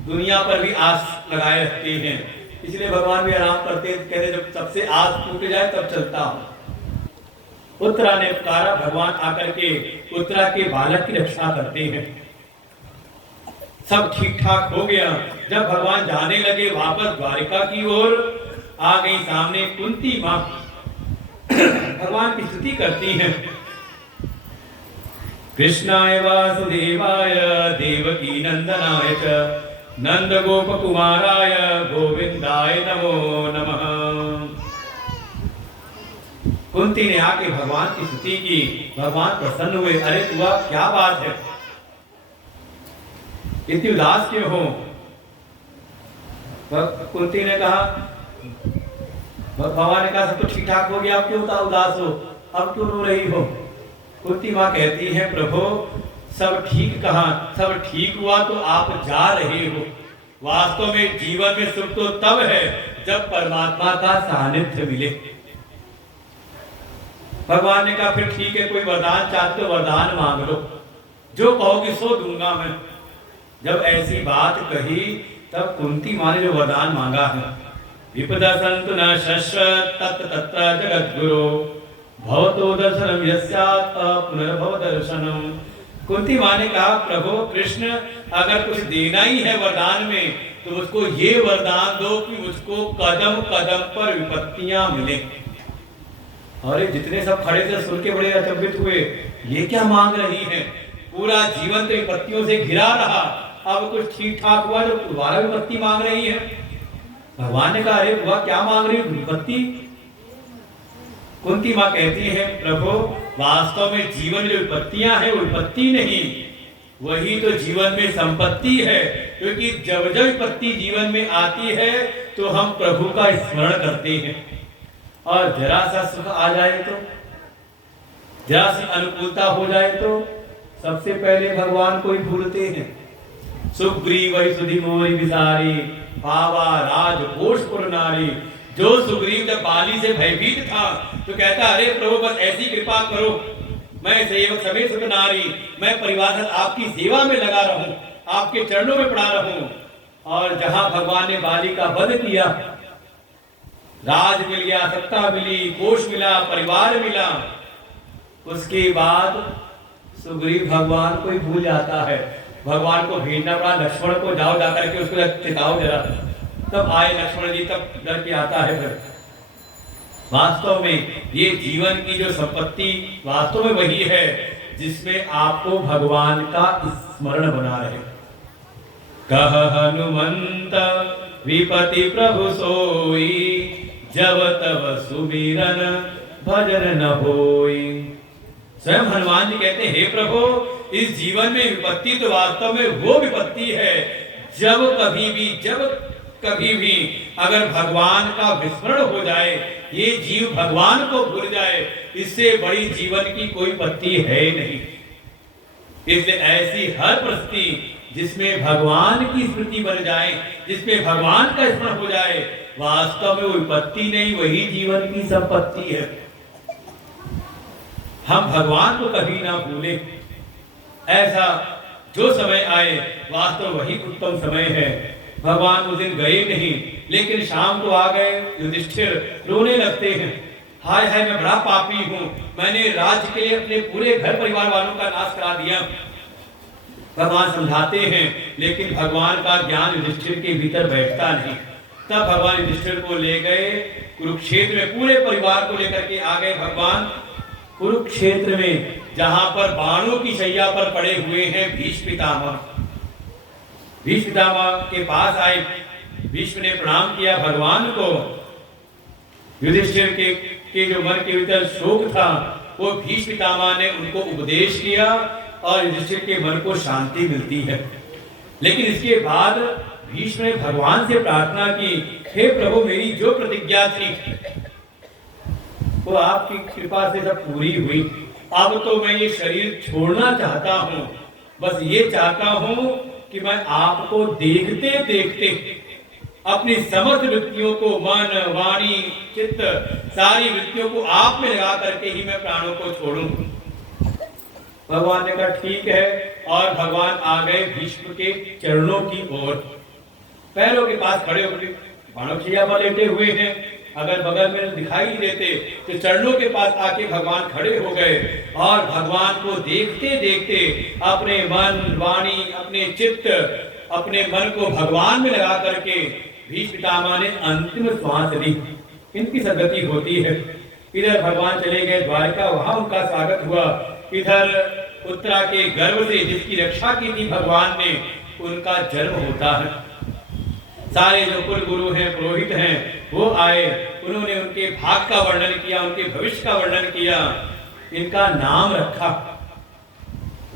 दुनिया पर भी आस लगाए रखते हैं। इसलिए भगवान भी आराम करते, कहते जब सबसे आस टूट जाए तब चलता हूं। उत्तरा ने पुकारा, भगवान आकर के उत्तरा के बालक की रक्षा करते हैं। सब ठीक ठाक हो गया। जब भगवान जाने लगे वापस द्वारिका की ओर, आ गई सामने कुंती मां, भगवान की स्तुति करती हैं। कृष्णाय वासुदेवाय देवकी नंदनाय च नंद गोप कुमाराय गोविंदाय नमो नमः। कुंती ने आके भगवान की स्तुति की, भगवान प्रसन्न हुए। अरे तुआ क्या बात है, इतनी उदास क्यों हो? कुंती ने कहा, भगवान ने कहा सब तो ठीक ठाक हो गया, अब क्यों उदास हो, अब क्यों रो रही हो? कुंती माँ कहती है, प्रभु सब ठीक कहा, सब ठीक हुआ तो आप जा रहे हो। वास्तव में जीवन में सुख तो तब है जब परमात्मा का सानिध्य मिले। भगवान ने कहा फिर ठीक है, कोई वरदान चाहते तो वरदान मांग लो, जो कहोगे सो दूंगा मैं। जब ऐसी बात कही तब कुंती माँ ने जो वरदान मांगा है, विपदा संतु न शश्वत तत्र तत्र जगद्गुरो भवतो दर्शनम यस्यात् पुनर्भव दर्शनम। कुंती माँ ने कहा, प्रभु कृष्ण अगर कुछ देना ही है वरदान में तो मुझको ये वरदान दो कि मुझको कदम कदम पर विपत्तियां मिले। और जितने सब खड़े थे सुन के बड़े अचंभित हुए, ये क्या मांग रही है? पूरा जीवन तो विपत्तियों से घिरा रहा, अब कुछ ठीक ठाक हुआ जो दोबारा विपत्ति मांग रही है। भगवान ने कहा, अरे बुआ क्या मांग रही हो, विपत्ति? कुंती माँ कहती है, प्रभु वास्तव में जीवन में जो विपत्तियां हैं वो विपत्ति नहीं, वही तो जीवन में संपत्ति है। क्योंकि जब जब विपत्ति जीवन में आती है तो हम प्रभु का स्मरण करते हैं, और जरा सा सुख आ जाए तो, जरा सी अनुकूलता हो जाए तो सबसे पहले भगवान को ही भूलते हैं। सुग्रीव सुधि मोरी विसारी पावा राज कोशपुर नारी। जो सुग्रीव जब बाली से भयभीत था तो कहता, अरे प्रभु बस ऐसी कृपा करो, मैं सेवक समेत सुत नारी, मैं परिवार साथ आपकी सेवा में लगा रहूं, आपके चरणों में पड़ा रहूं। और जहां भगवान ने बाली का वध किया, राज मिल गया, सत्ता मिली, कोष मिला, परिवार मिला, उसके बाद सुग्रीव भगवान को ही भूल जाता है। भगवान को भेजना पड़ा लक्ष्मण को, जाओ जाकर के उसको चिताओ जरा। तब आए लक्ष्मण जी, तब डर के आता है। फिर वास्तव में ये जीवन की जो संपत्ति वास्तव में वही है जिसमें आपको भगवान का स्मरण बना रहे। कह हनुमंत विपति प्रभु सोई, जब तब सुमिरन भजन न होई। स्वयं हनुमान जी कहते हैं, हे प्रभु इस जीवन में विपत्ति तो वास्तव में वो विपत्ति है जब कभी भी अगर भगवान का विस्मरण हो जाए, ये जीव भगवान को भूल जाए, इससे बड़ी जीवन की कोई विपत्ति है नहीं। इसलिए ऐसी हर परिस्थिति जिसमें भगवान की स्मृति बन जाए, जिसमें भगवान का स्मरण हो जाए, वास्तव में वो विपत्ति नहीं, वही जीवन की संपत्ति है। हम भगवान को कभी ना भूले। ऐसा जो समय आए वास्तव वही उत्तम समय है। भगवान उस दिन गए नहीं, लेकिन शाम को आ गए। युधिष्ठिर रोने लगते हैं, हाय हाय मैं बड़ा पापी हूं, मैंने राज्य के लिए अपने पूरे घर परिवार वालों का नाश करा दिया। भगवान समझाते हैं, लेकिन भगवान का ज्ञान युधिष्ठिर के भीतर बैठता नहीं। तब भगवान युधिष्ठिर को ले गए कुरुक्षेत्र में, पूरे परिवार को लेकर के आ गए भगवान कुरुक्षेत्र में, जहां पर बाणों की शैया पर पड़े हुए हैं भीष्म पितामह। भीष्म पितामह के पास आए, भीष्म ने प्रणाम किया भगवान को। युधिष्ठिर के जो मन के भीतर शोक था वो भीष्म पितामह ने उनको उपदेश किया और युधिष्ठिर के मन को शांति मिलती है। लेकिन इसके बाद भीष्म ने भगवान से प्रार्थना की, हे प्रभु मेरी जो प्रतिज्ञा थी वो आपकी कृपा से सब पूरी हुई। अब तो मैं ये शरीर छोड़ना चाहता हूँ, बस ये चाहता हूँ कि मैं आपको देखते देखते अपनी समस्त वृत्तियों को, मन वाणी चित्त सारी वृत्तियों को आप में लगा करके ही मैं प्राणों को छोड़ूं। भगवान ने कहा ठीक है, और भगवान आ गए भीष्म के चरणों की ओर, पैरों के पास खड़े होकर बाणों की शैया पर लेटे हुए हैं, अगर बगल में दिखाई नहीं देते तो चरणों के पास आके भगवान खड़े हो गए और भगवान को देखते देखते अपने मन वाणी अपने चित्त अपने मन को भगवान में लगा करके भीष्म पितामह ने अंतिम श्वास ली। इनकी सदगति होती है। इधर भगवान चले गए द्वारका, वहां उनका स्वागत हुआ। इधर उत्तरा के गर्भ से जिसकी रक्षा की थी भगवान ने, उनका जन्म होता है। सारे जो कुल गुरु हैं, पुरोहित हैं, वो आए, उन्होंने उनके भाग का वर्णन किया, उनके भविष्य का वर्णन किया, इनका नाम रखा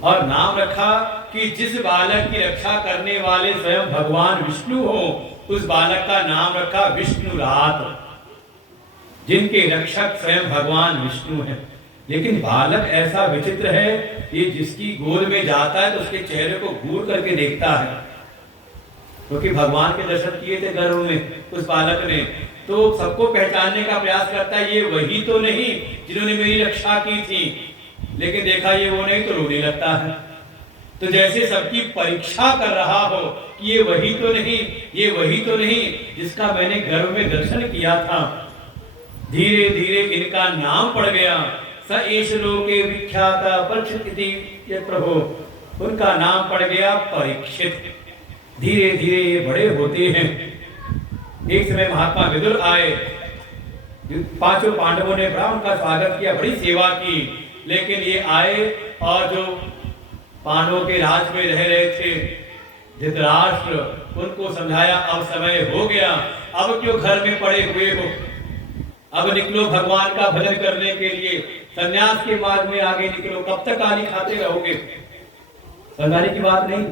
और नाम रखा कि जिस बालक की रक्षा करने वाले स्वयं भगवान विष्णु हो, उस बालक का नाम रखा विष्णुरात, जिनके रक्षक स्वयं भगवान विष्णु हैं। लेकिन बालक ऐसा विचित्र है, ये जिसकी गोद में जाता है तो उसके चेहरे को घूर करके देखता है, क्योंकि भगवान के दर्शन किए थे गर्भ में उस बालक ने, तो सबको पहचानने का प्रयास करता है, ये वही तो नहीं जिन्होंने मेरी रक्षा की थी। लेकिन देखा ये वो नहीं तो रोने लगता है। तो जैसे सबकी परीक्षा कर रहा हो कि ये वही तो नहीं, ये वही तो नहीं जिसका मैंने गर्भ में दर्शन किया था। धीरे धीरे इनका नाम पड़ गया, स एष लोके विख्यात परीक्षित प्रभु, उनका नाम पड़ गया परीक्षित। धीरे धीरे ये बड़े होते हैं। एक समय महात्मा विदुर आए, पांचों पांडवों ने ब्राह्मण का स्वागत किया, बड़ी सेवा की, लेकिन ये आए और जो पांडवों के राज में रह रहे थे धृतराष्ट्र, उनको समझाया अब समय हो गया, अब क्यों घर में पड़े हुए हो, अब निकलो भगवान का भजन करने के लिए, संन्यास के मार्ग में आगे निकलो, कब तक आनी खाते रहोगे। संगारी की बात नहीं।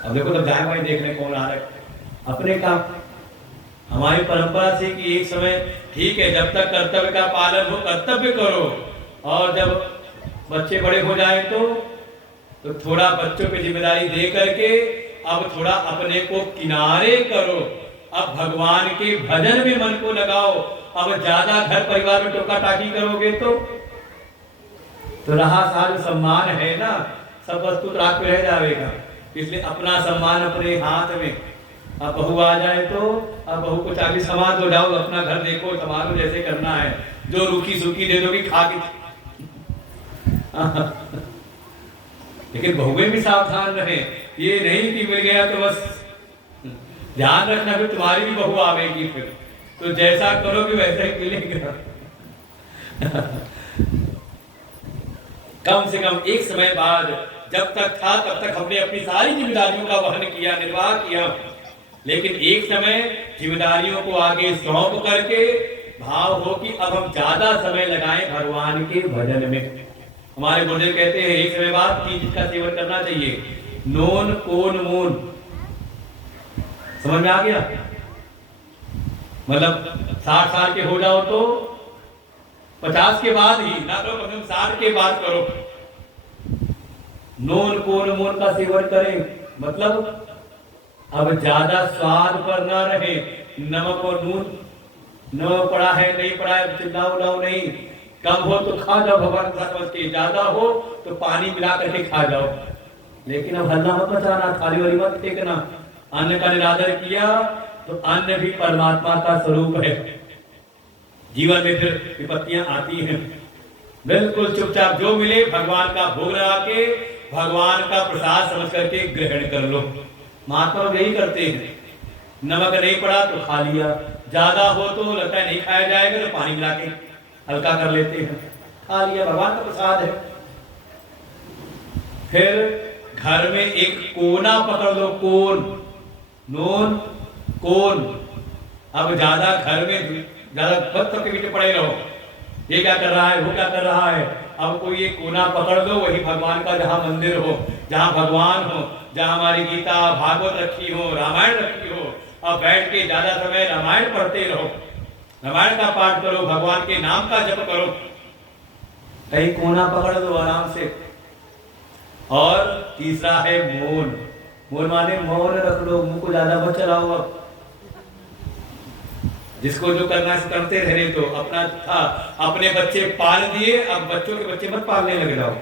अब देखो तब जाए भाई देखने कौन आ रहा है, अपने काम। हमारी परंपरा से कि एक समय ठीक है, जब तक कर्तव्य का पालन हो कर्तव्य करो, और जब बच्चे बड़े हो जाए तो थोड़ा बच्चों पे जिम्मेदारी दे करके अब थोड़ा अपने को किनारे करो, अब भगवान के भजन में मन को लगाओ। अब ज्यादा घर परिवार में टोका टाकी करोगे तो रहा साल सम्मान है ना, सब वस्तु रात में रह जाएगा। इसलिए अपना सम्मान अपने हाथ में। अब बहू आ जाए तो अब बहू को चाबी संभाल दो, जाओ अपना घर देखो, संभालो, जैसे करना है, जो रूखी सूखी दे दोगी खा के। लेकिन बहुएं भी सावधान रहे, ये नहीं कि मिल गया तो बस, ध्यान रखना फिर तुम्हारी भी बहू आवेगी, फिर तो जैसा करोगे वैसा ही मिलेगा। कम से कम एक समय बाद, जब तक था तब तक हमने अपनी सारी जिम्मेदारियों का वहन किया, निर्वाह किया, लेकिन एक समय जिम्मेदारियों को आगे सौंप करके भाव हो कि अब हम ज्यादा समय लगाएं भगवान के भजन में। हमारे गुरुदेव कहते हैं एक समय बाद 3 चीज का सेवन करना चाहिए, नोन कोन मोन। समझ में आ गया? मतलब 60 साल के हो जाओ तो 50 के बाद ही ना करो, कम से कम 60 के बाद करो। नोन कोन मोन का सेवन करें, मतलब अब ज्यादा स्वाद पर ना रहे, नमक और नून, नमक पड़ा है नहीं पड़ा है चिल्लाओ उलाओ नहीं, कम हो तो खा जाओ भगवान का समझ के, ज्यादा हो तो पानी मिला करके खा जाओ, लेकिन अब हल्ला मत मचाना, थाली वाली मत फेंकना। अन्न का निरादर किया तो अन्न भी परमात्मा का स्वरूप है, जीवन में फिर विपत्तियां आती हैं। बिल्कुल चुपचाप जो मिले भगवान का भोग लगा के, भगवान का प्रसाद समझ करके ग्रहण कर लो। महात्मा यही करते हैं, नमक नहीं पड़ा तो खा लिया, ज्यादा हो तो लगता है नहीं खाया जाएगा तो पानी मिला के हल्का कर लेते हैं, खा लिया, भगवान का प्रसाद है। फिर घर में एक कोना पकड़ लो, कोन, नोन कोन। अब ज्यादा घर में ज्यादा बच्चों के पीछे पड़े रहो, ये क्या कर रहा है, वो क्या कर रहा है। अब कोई एक कोना पकड़ लो, वही भगवान का जहां मंदिर हो, जहां भगवान हो, जहां हमारी गीता भागवत रखी हो, रामायण रखी हो, अब बैठ के ज्यादा समय रामायण पढ़ते रहो, रामायण का पाठ करो, भगवान के नाम का जप करो। कहीं कोना पकड़ लो आराम से। और तीसरा है मौन। मौन माने मौन रख लो, मुंह को ज्यादा मत चलाओ। अब जिसको जो करना है करते रहे, तो अपना था, अपने बच्चे पाल दिए, अब बच्चों के बच्चे मत पालने लग जाओ।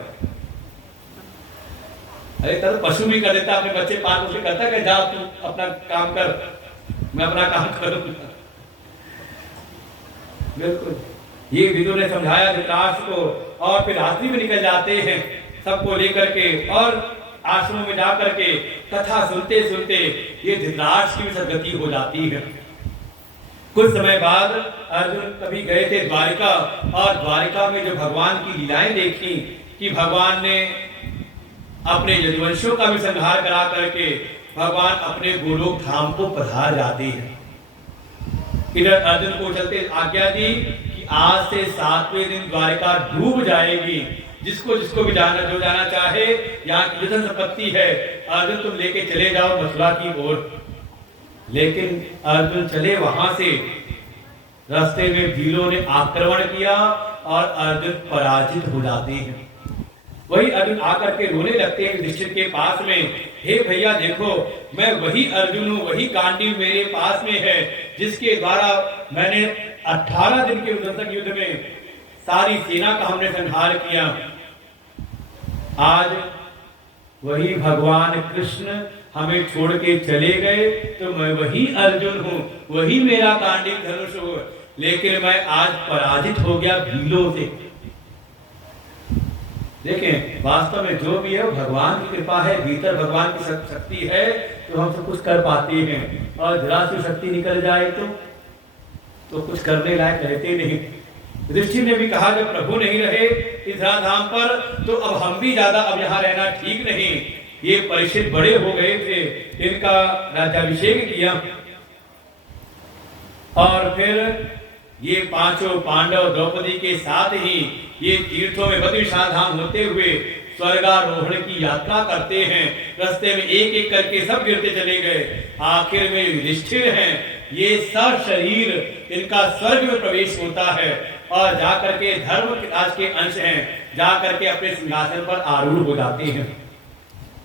अरे तो पशु भी कर देता, अपने बच्चे पाल उसे करता कि जा तू अपना काम कर, मैं अपना काम करूंगा। बिल्कुल, ये विदुर ने समझाया धृतराष्ट्र को, और फिर रात्रि में निकल जाते हैं सबको लेकर के, और आश्रम में जाकर के कथा सुनते सुनते ये धृतराष्ट्र की भी सदगति हो जाती है। कुछ समय बाद अर्जुन कभी गए थे द्वारिका, और द्वारिका में जो भगवान की लीलाएं देखी कि भगवान ने अपने यदुवंशियों का भी संहार करा करके भगवान अपने गोलोक धाम को पधार जाते हैं। इधर अर्जुन को चलते आज्ञा दी कि आज से 7वें दिन द्वारिका डूब जाएगी। जिसको जिसको भी जाना, जो जाना चाहे, यहाँ की धन संपत्ति है, अर्जुन तुम लेके चले जाओ मथुरा की ओर। लेकिन अर्जुन चले वहां से, रास्ते में भीलों ने आक्रमण किया और अर्जुन पराजित हो जाते हैं। वही अर्जुन आकर के रोने लगते हैं युधिष्ठिर के पास में, हे भैया देखो, मैं वही अर्जुन हूँ, वही गांडीव मेरे पास में है जिसके द्वारा मैंने 18 दिन के उद्दंतक युद्ध में सारी सेना का हमने संहार किया। आज वही भगवान कृष्ण हमें छोड़ के चले गए, तो मैं वही अर्जुन हूँ, वही मेरा गांडीव धनुष हो, लेकिन मैं आज पराजित हो गया भीलों से। देखें, वास्तव में जो भी है वो भगवान की कृपा है, भीतर भगवान की शक्ति है तो हम सब कुछ कर पाते हैं। और जरा सी शक्ति निकल जाए तो कुछ करने लायक रहते नहीं। युधिष्ठिर ने भी कहा जब प्रभु नहीं रहे इस धाम पर तो अब हम भी ज्यादा अब यहाँ रहना ठीक नहीं। ये परीक्षित बड़े हो गए थे, इनका राज्याभिषेक किया और फिर ये पांचों पांडव द्रौपदी के साथ ही ये तीर्थों में बद्रीनाथ धाम होते हुए स्वर्गारोहण की यात्रा करते हैं। रास्ते में एक एक करके सब गिरते चले गए। आखिर में युधिष्ठिर हैं, ये सब शरीर इनका स्वर्ग में प्रवेश होता है और जाकर के धर्म राज के अंश हैं, जाकर के अपने सिंहासन पर आरूढ़ हो जाते हैं।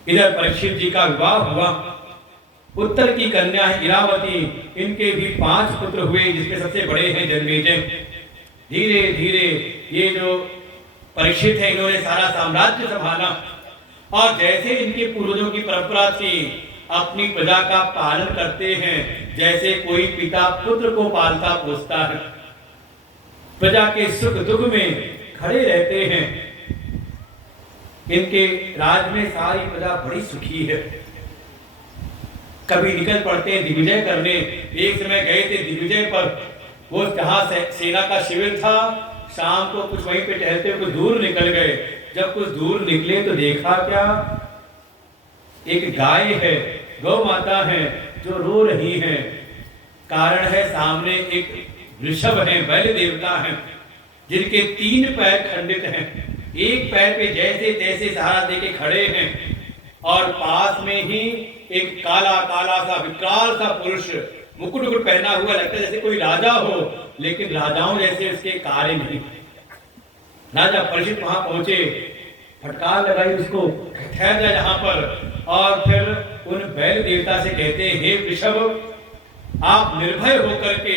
इधर परीक्षित जी का विवाह हुआ। उत्तर की कन्या है इरावती, इनके भी 5 पुत्र हुए जिसमें सबसे बड़े हैं जन्मेजय। धीरे धीरे ये जो परीक्षित है इन्होंने सारा साम्राज्य संभाला और जैसे इनके पूर्वजों की परंपरा थी अपनी प्रजा का पालन करते हैं, जैसे कोई पिता पुत्र को पालता पोसता है, प्रजा के सुख दुख में खड़े रहते हैं। इनके राज में सारी प्रजा बड़ी सुखी है। कभी निकल पड़ते हैं दिग्विजय करने। एक समय गए थे दिग्विजय पर, वो जहां सेना का शिविर था, शाम को कुछ वहीं पे टहलते कुछ दूर निकल गए। जब कुछ दूर निकले तो देखा क्या, एक गाय है, गौ माता है जो रो रही है। कारण है सामने एक ऋषभ है, बैल देवता है जिनके 3 पैर खंडित हैं, एक पैर पे जैसे तैसे सहारा देके खड़े हैं और पास में ही एक काला काला सा विकराल सा पुरुष मुकुट मुकुट पहना हुआ, लगता है जैसे कोई राजा हो, लेकिन राजाओं जैसे उसके कार्य नहीं। राजा परीक्षित वहां पहुंचे, फटकार लगाई उसको, ठहर जा यहाँ पर, और फिर उन बैल देवता से कहते हैं, हे ऋषभ, आप निर्भय होकर के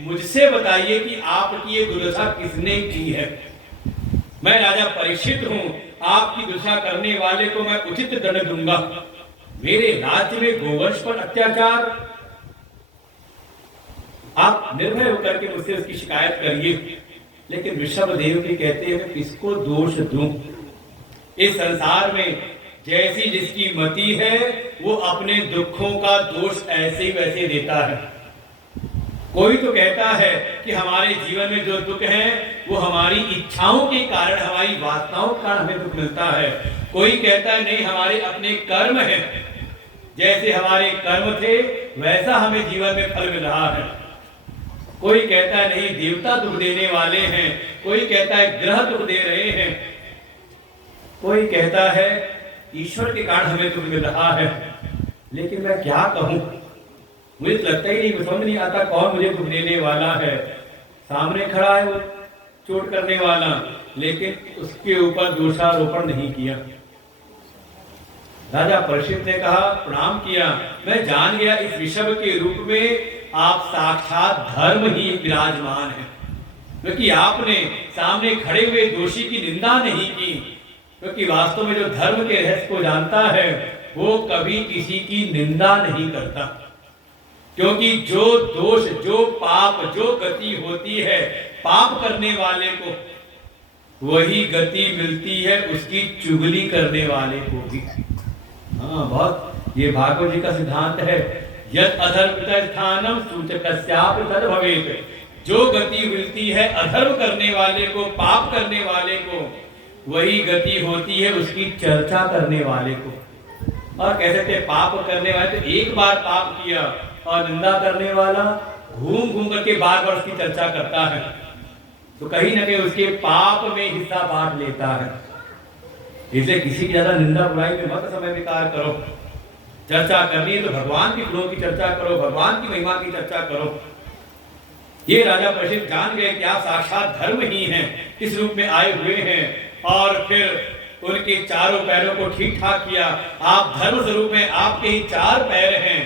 मुझसे बताइए कि आपकी ये दुर्दशा किसने की है। मैं राजा परीक्षित हूं, आपकी दुर्दशा करने वाले को मैं उचित दंड दूंगा। मेरे राज्य में गोवंश पर अत्याचार, आप निर्भय होकर के मुझसे उसकी शिकायत करिए। लेकिन ऋषभ देव भी कहते हैं मैं किसको दोष दूं। इस संसार में जैसी जिसकी मति है वो अपने दुखों का दोष ऐसे ही वैसे देता है। कोई तो कहता है कि हमारे जीवन में जो दुख है वो हमारी इच्छाओं के कारण, हमारी वासनाओं के कारण हमें दुख मिलता है। कोई कहता है नहीं, हमारे अपने कर्म हैं, जैसे हमारे कर्म थे वैसा हमें जीवन में फल मिल रहा है। कोई कहता है नहीं, देवता दुख देने वाले हैं, कोई कहता है ग्रह दुख दे रहे हैं, कोई कहता है ईश्वर के कारण हमें दुख मिल रहा है। लेकिन मैं क्या कहूं, मुझे तो लगता ही नहीं, समझ नहीं आता कौन मुझे दुख देने वाला है। सामने खड़ा है वो चोट करने वाला, लेकिन उसके ऊपर दोषारोपण नहीं किया। राजा परीक्षित ने कहा, प्रणाम किया, मैं जान गया इस ऋषभ के रूप में आप साक्षात धर्म ही विराजमान है, क्योंकि आपने सामने खड़े हुए दोषी की निंदा नहीं की। क्योंकि वास्तव में जो धर्म के रहस्य को जानता है वो कभी किसी की निंदा नहीं करता। क्योंकि जो दोष, जो पाप, जो गति होती है पाप करने वाले को, वही गति मिलती है उसकी चुगली करने वाले को भी। हाँ, बहुत ये भागवत जी का सिद्धांत है, यद अधर्म स्थानम सूचकस्यापि तद भवेत्। जो गति मिलती है अधर्म करने वाले को, पाप करने वाले को, वही गति होती है उसकी चर्चा करने वाले को। और कह सकते हैं पाप करने वाले तो एक बार पाप किया, और निंदा करने वाला घूम घूम करके बार बार उसकी चर्चा करता है, तो कहीं ना कहीं उसके पाप में हिस्सा बांट लेता है। इसलिए किसी की ज्यादा निंदा बुराई में मत समय बेकार करो। चर्चा करनी है तो भगवान के गुणों की चर्चा करो, भगवान की महिमा की चर्चा करो। ये राजा परीक्षित जान गए कि आप साक्षात धर्म ही हैं, इस रूप में आए हुए हैं, और फिर उनके चारों पैरों को ठीक ठाक किया। आप धर्म स्वरूप में, आपके ही चार पैर हैं।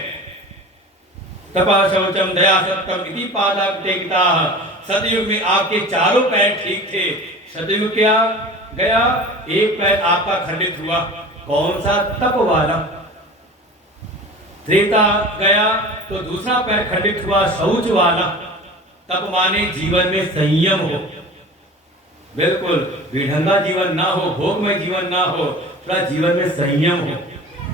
तपा शौचम दया सत्यम इति पादाक्तेकिता। सतयुग में आपके चारों पैर ठीक थे। सतयुग क्या गया, एक पैर आपका खंडित हुआ, कौन सा, तप वाला। त्रेता गया तो दूसरा पैर खंडित हुआ, शौच वाला। तप माने जीवन में संयम हो, बिल्कुल विढंगा जीवन ना हो, भोगमय जीवन ना हो, थोड़ा जीवन में संयम हो।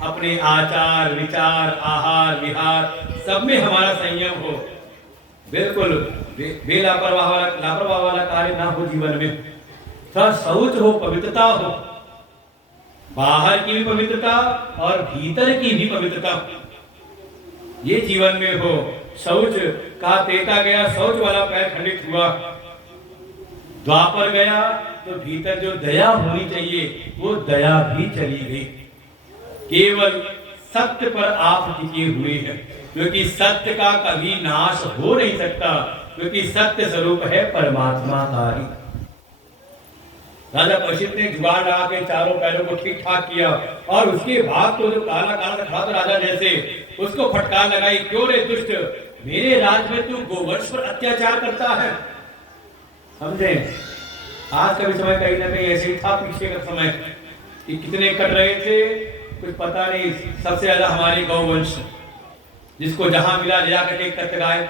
अपने आचार विचार आहार विहार सब में हमारा संयम हो, बिल्कुल लापरवाह वाला कार्य ना हो जीवन में। थोड़ा शौच हो, पवित्रता हो, बाहर की भी पवित्रता और भीतर की भी पवित्रता ये जीवन में हो। शौच का त्रेता गया, शौच वाला पैर खंडित हुआ। द्वापर गया तो भीतर जो दया होनी चाहिए वो दया भी चली गई। केवल सत्य पर आप टिके हुए हैं, क्योंकि सत्य का कभी नाश हो नहीं सकता, क्योंकि सत्य स्वरूप है परमात्मा का ही। राजा परीक्षित ने जुगाड़ लगा के चारों पैरों को ठीक ठाक किया, और उसके बाद तो जो काला काला खड़ा था राजा जैसे, उसको फटकार लगाई, क्यों रे दुष्ट, मेरे राज में तू गोवंश पर अत्याचार करता है। समझे, आज का भी समय कहीं ना कहीं ऐसे ही था, पीछे का समय कि कितने कट रहे थे कुछ पता नहीं। सबसे ज्यादा हमारे गौवंश, जिसको जहां मिला ले जाकर के कट गाय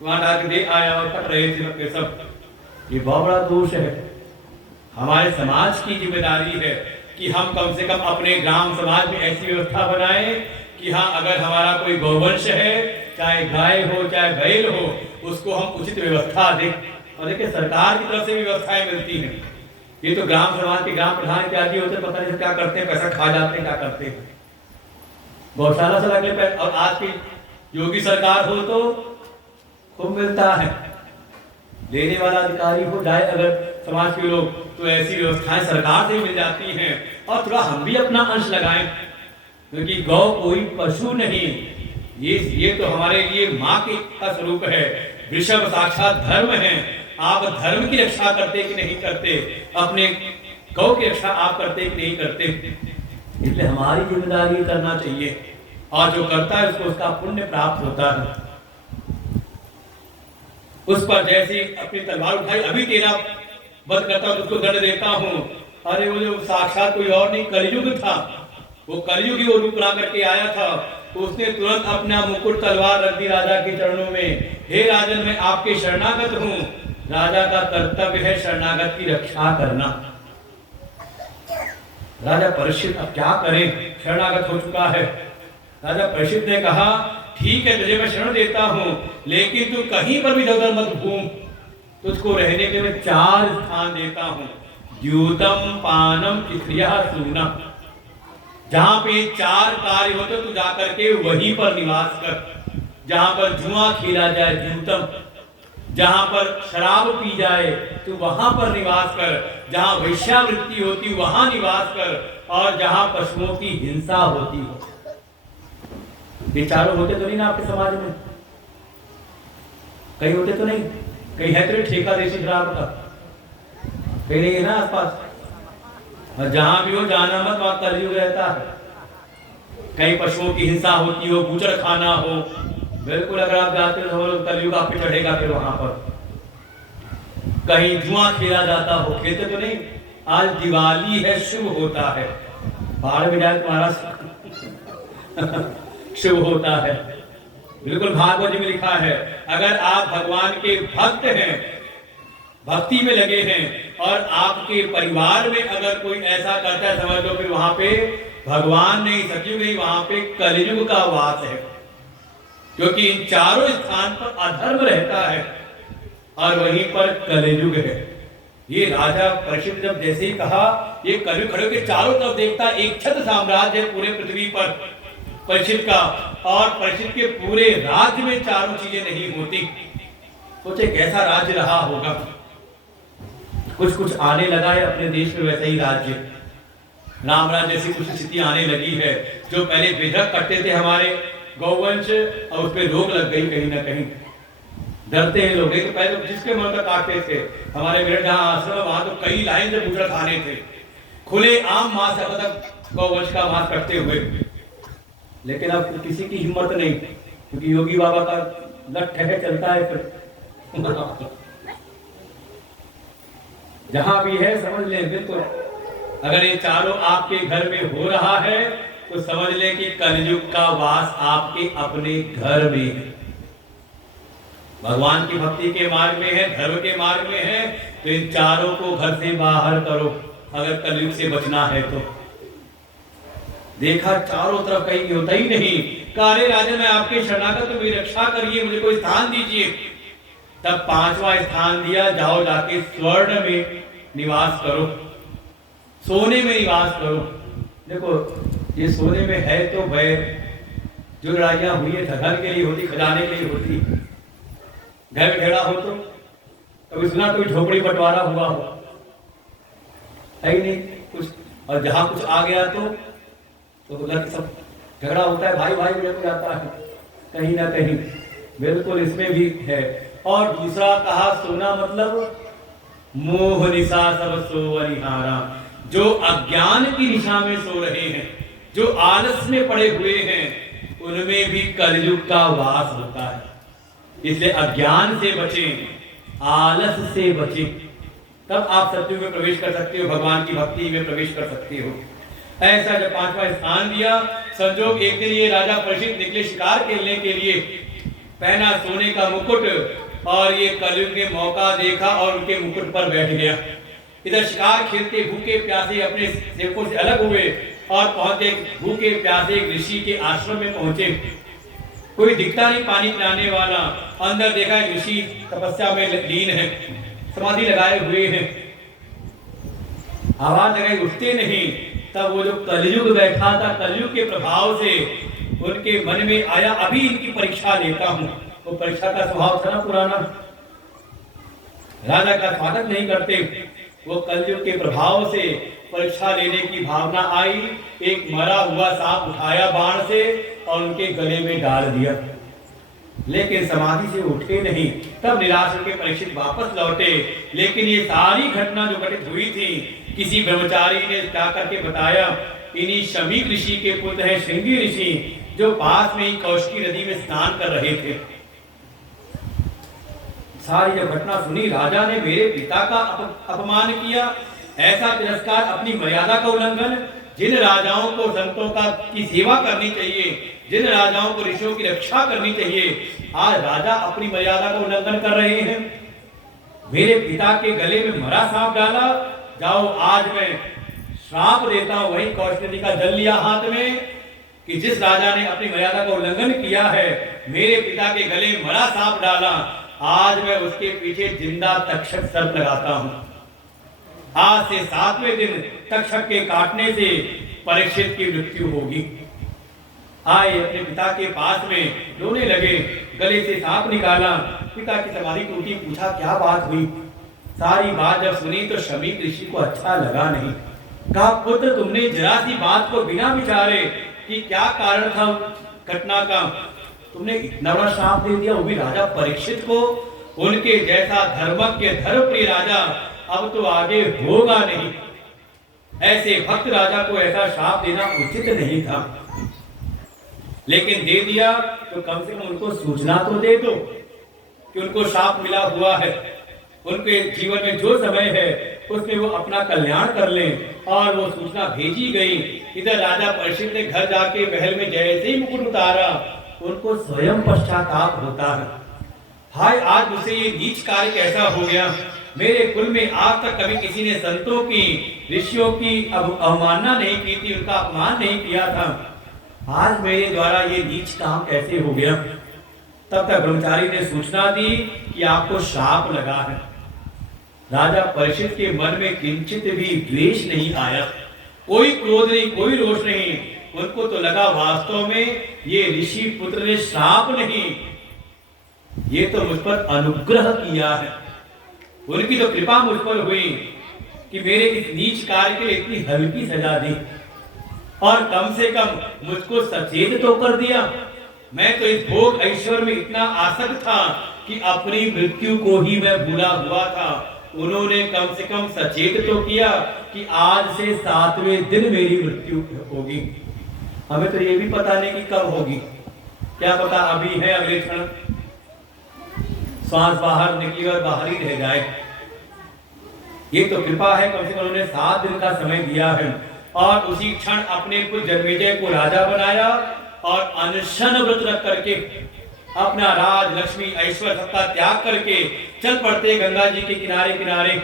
वहां डाल दे आया और कट रहे थे सब। ये बहुत बड़ा दोष है। हमारे समाज की जिम्मेदारी है कि हम कम से कम अपने ग्राम समाज में ऐसी व्यवस्था बनाएं कि हाँ, अगर हमारा कोई गौवंश है, चाहे गाय हो चाहे बैल हो, उसको हम उचित व्यवस्था दें। और देखिए सरकार की तरफ से भी व्यवस्थाएं मिलती हैं। ये तो ग्राम समाज के ग्राम प्रधान इत्यादि होते, पता नहीं क्या करते हैं, पैसा खा जाते हैं, क्या करते हैं, गौशाला से लगे पैसे। और आज की योगी सरकार हो तो खूब मिलता है, लेने वाला अधिकारी हो जाए अगर समाज के लोग, तो ऐसी व्यवस्थाएं सरकार से मिल जाती हैं। और थोड़ा हम भी अपना अंश लगाएं, क्योंकि गौ कोई पशु नहीं, ये तो हमारे लिए माँ का स्वरूप है। वृषभ साक्षात धर्म है। आप धर्म की रक्षा करते कि नहीं करते, अपने गौ की रक्षा आप करते कि नहीं करते। इसलिए हमारी जिम्मेदारी करना चाहिए, और जो करता है उसको उसका पुण्य प्राप्त होता है। उस पर जैसे अपनी तलवार उठाई, अभी तेरा वध करता हूं, उसको दंड देता हूं। अरे वो जो साक्षात कोई और नहीं, कलयुग था, वो कलयुग ही वो रूप ला करके आया था। तो उसने तुरंत अपना मुकुट तलवार रख दी राजा के चरणों में। हे राजन, मैं आपके शरणागत हूं। राजा का कर्तव्य है शरणागत की रक्षा करना। राजा परीक्षित अब क्या करें, शरणागत हो चुका है। राजा परीक्षित ने कहा, ठीक है, तुझे मैं शरण देता हूं, लेकिन तू कहीं पर भी इधर मत घूम, तुझको रहने के मैं 4 स्थान देता हूं। द्यूतम पानम स्त्रिया सूना, जहां पे 4 कार्य होते तू जाकर के वहीं पर निवास कर। जहां पर जुआ खेला जाए द्यूतम, जहां पर शराब पी जाए तू वहां पर निवास कर, जहां वेश्यावृत्ति होती वहां निवास कर, और जहां पशुओं की हिंसा होती हो। ये चारों होते तो नहीं ना आपके समाज में, कहीं होते तो नहीं, कहीं है तो ठेका देसी शराब का, कहीं नहीं है ना आसपास। और जहां भी हो जाना मत, वहां कलयुग रहता है। कहीं पशुओं की हिंसा होती हो, बूचड़ खाना हो, बिल्कुल अगर आप जाते हो कलयुग आप पे चढ़ेगा। फिर वहां पर कहीं जुआ खेला जाता हो, खेलते तो नहीं। आज दिवाली है, शुभ होता है, बाहर में जाए तुम्हारा शुभ होता है। बिल्कुल भागवत में लिखा है, अगर आप भगवान के भक्त हैं, भक्ति में लगे हैं, और आपके परिवार में अगर कोई ऐसा करता है, समझ लो फिर वहां पे भगवान नहीं, सतयुग नहीं, वहां पे कलयुग का वास है। क्योंकि इन चारों स्थान पर अधर्म रहता है और वहीं पर कलयुग है। ये राजा परीक्षित जब जैसे ही कहा, ये कलयुग खड़े के चारों तरफ देखता, एक छत्र साम्राज्य है पूरे पृथ्वी पर परीक्षित का, और परीक्षित के पूरे राज्य में चारों चीजें नहीं होती। सोचे कैसा राज्य रहा होगा। कुछ कुछ आने लगा है अपने देश में वैसा ही राज्य, राम राज्य जैसी कुछ स्थिति आने लगी है। जो पहले बेधक करते थे हमारे गौवंश, और उस पर रोक लग गई कहीं ना कहीं। डरते हैं लोग, तो पहले तो जिसके मन का काटते थे। हमारे मेरे जहाँ आश्रम वहां तो कई लाइन से बूढ़ा खाने थे, खुले आम मांस तक गौवंश का मांस कटते हुए। लेकिन अब किसी की हिम्मत नहीं, क्योंकि योगी बाबा का लठ है, चलता है फिर जहां भी है समझ लें। बिल्कुल अगर ये चारों आपके घर में हो रहा है तो समझ लें कि कलयुग का वास आपके अपने घर में है। भगवान की भक्ति के मार्ग में है, धर्म के मार्ग में है, तो इन चारों को घर से बाहर करो अगर कलयुग से बचना है तो। देखा चारों तरफ कहीं होता ही नहीं। कारे राजा मैं आपके शरणागत हूं, मेरी रक्षा करिए, मुझे कोई स्थान दीजिए। तब 5वां स्थान दिया, जाओ जाके स्वर्ण में निवास करो, सोने में निवास करो। देखो ये सोने में है तो वह जो लड़ाइयां हुई है धन के लिए होती, खजाने के लिए होती। घर में झगड़ा हो तो कभी सुना कोई झोपड़ी बंटवारा हुआ हो? है ही नहीं कुछ। और जहां कुछ आ गया तो सब झगड़ा होता है, भाई भाई में जाता है कहीं ना कहीं। बिल्कुल इसमें भी है। और दूसरा कहा सोना मतलब मोह निशा सब सो अनिहारा, जो अज्ञान की निशा में सो रहे हैं, जो आलस में पड़े हुए हैं, उनमें भी कलयुग का वास होता है। इसलिए अज्ञान से बचें, आलस से बचें, तब आप सत्युग में प्रवेश कर सकते हो, भगवान की भक्ति में प्रवेश कर सकते हो। ऐसा जब 5वां स्थान दिया, संजोग एक दिन ये राजा परीक्षित निकले शिकार खेलने के लिए, पहना सोने का मुकुट, और ये कलयुग ने मौका देखा और उनके मुकुट पर बैठ गया। इधर शिकार खेलते भूखे प्यासे अपने सेवकों से अलग हुए और पहुंचे भूखे प्यासे ऋषि के आश्रम में पहुंचे। कोई दिखता नहीं पानी पिलाने वाला। अंदर देखा ऋषि तपस्या में लीन है, समाधि लगाए हुए हैं, आवाज लगाई उठते नहीं। तब वो जो कलयुग बैठा था, कलयुग के प्रभाव से उनके मन में आया अभी इनकी परीक्षा लेता हूं। तो परीक्षा का स्वभाव था ना पुराना, राजा का स्वागत नहीं करते। वो कलयुग के प्रभाव से परीक्षा लेने की भावना आई। एक मरा हुआ सांप उठाया बाण से और उनके गले में डाल दिया, लेकिन समाधि से उठे नहीं। तब निराश होकर परीक्षित वापस लौटे। लेकिन ये सारी घटना जो घटित हुई थी, किसी ब्रह्मचारी ने क्या करके बताया, इन्हीं शमीक ऋषि के पुत्र हैं श्रृंगी ऋषि, जो पास में ही कौशिकी नदी में स्नान कर रहे थे। सारी जब घटना सुनी, राजा ने मेरे पिता का अपमान किया, ऐसा तिरस्कार, अपनी मर्यादा का उल्लंघन। जिन राजाओं को संतों की सेवा करनी चाहिए, जिन राजाओं को ऋषियों की रक्षा करनी चाहिए, आज राजा अपनी मर्यादा का उल्लंघन कर रहे हैं। मेरे पिता के गले में मरा सांप डाला। जाओ आज मैं श्राप देता हूं। वही कौशिकी नदी का जल लिया हाथ में कि जिस राजा ने अपनी मर्यादा का उल्लंघन किया है, मेरे पिता के गले में मरा सांप डाला, आज मैं उसके पीछे जिंदा तक्षक सर्प लगाता हूं। आज से 7वें दिन तक्षक के काटने से परीक्षित की मृत्यु होगी। आए अपने पिता के पास में रोने लगे, गले से सांप निकाला, पिता की समाधि टूटी, पूछा क्या बात हुई। सारी बात जब सुनी तो शमीक ऋषि को अच्छा लगा नहीं। कहा पुत्र, तुमने जरा सी बात को बिना विचारे कि क्या कारण था घटना का, तुमने इतना बड़ा श्राप दे दिया, वो भी राजा परीक्षित को। उनके जैसा धर्मज्ञ धर्मप्रिय राजा अब तो आगे होगा नहीं। ऐसे भक्त राजा को ऐसा श्राप देना उचित नहीं था, लेकिन दे दिया तो कम से कम उनको सूचना तो दे दो कि उनको श्राप मिला हुआ है। उनके जीवन में जो समय है उसमें वो अपना कल्याण कर लें, और वो सूचना भेजी गई। इधर राजा परीक्षित ने घर जाके महल में जैसे ही मुकुट उतारा, उनको स्वयं पश्चाताप होता है। हाय, आज मुझसे ये नीच कार्य कैसा हो गया। मेरे कुल में आज तक कभी किसी ने संतों की, ऋषियों की अवमानना नहीं की थी, उनका अपमान नहीं किया था। आज मेरे द्वारा ये नीच काम कैसे हो गया। तब तक ब्रह्मचारी ने सूचना दी कि आपको श्राप लगा है। राजा परीक्षित के मन में किंचित भी द्वेष नहीं आया, कोई क्रोध नहीं, कोई रोष नहीं। उनको तो लगा वास्तव में ये ऋषि पुत्र ने श्राप नहीं, ये तो मुझ पर अनुग्रह किया है। उनकी तो कृपा मुझ पर हुई कि मेरे इस नीच कार्य के लिए इतनी हल्की सजा दी और कम से कम मुझको सचेत तो कर दिया। मैं तो इस भोग ऐश्वर्य में इतना आसक्त था कि अपनी मृत्यु को ही मैं भूला हुआ था। उन्होंने कम से कम सचेत तो किया कि आज से 7वें दिन मेरी मृत्यु होगी। हमें तो ये भी पता नहीं कि कब होगी, क्या पता अभी है, अगले क्षण श्वास बाहर निकली और बाहर ही रह जाए। ये तो कृपा है, कम से कम उन्होंने 7 दिन का समय दिया है और उसी क्षण अपने पुत्र जन्मेजय को राजा बनाया और अनशन व्रत रख करके अपना राज लक्ष्मी ऐश्वर्य सबका त्याग करके चल पड़ते गंगा जी के किनारे किनारे।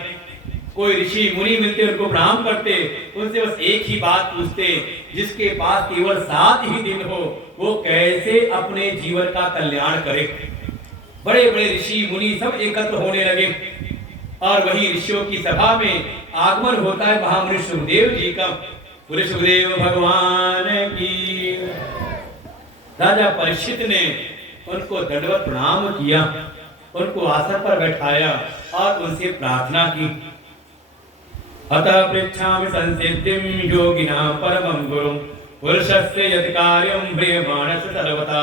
कोई ऋषि मुनि मिलते उनको प्रणाम करते, उनसे बस एक ही बात पूछते, जिसके पास केवल 7 ही दिन हो वो कैसे अपने जीवन का कल्याण करे। बड़े बड़े ऋषि मुनि सब एकत्र होने लगे और वही ऋषियों की सभा में आगमन होता है महामुनि सुखदेव जी का। बोले सुखदेव भगवान की। राजा परीक्षित ने उनको दंडवत प्रणाम किया, उनको आसन पर बैठाया और उनसे प्रार्थना की। अतः पृच्छामि संसिद्धिं योगिनां परमं गुरुं पुरुषस्य यत् कार्यं म्रियमाणस्य सर्वथा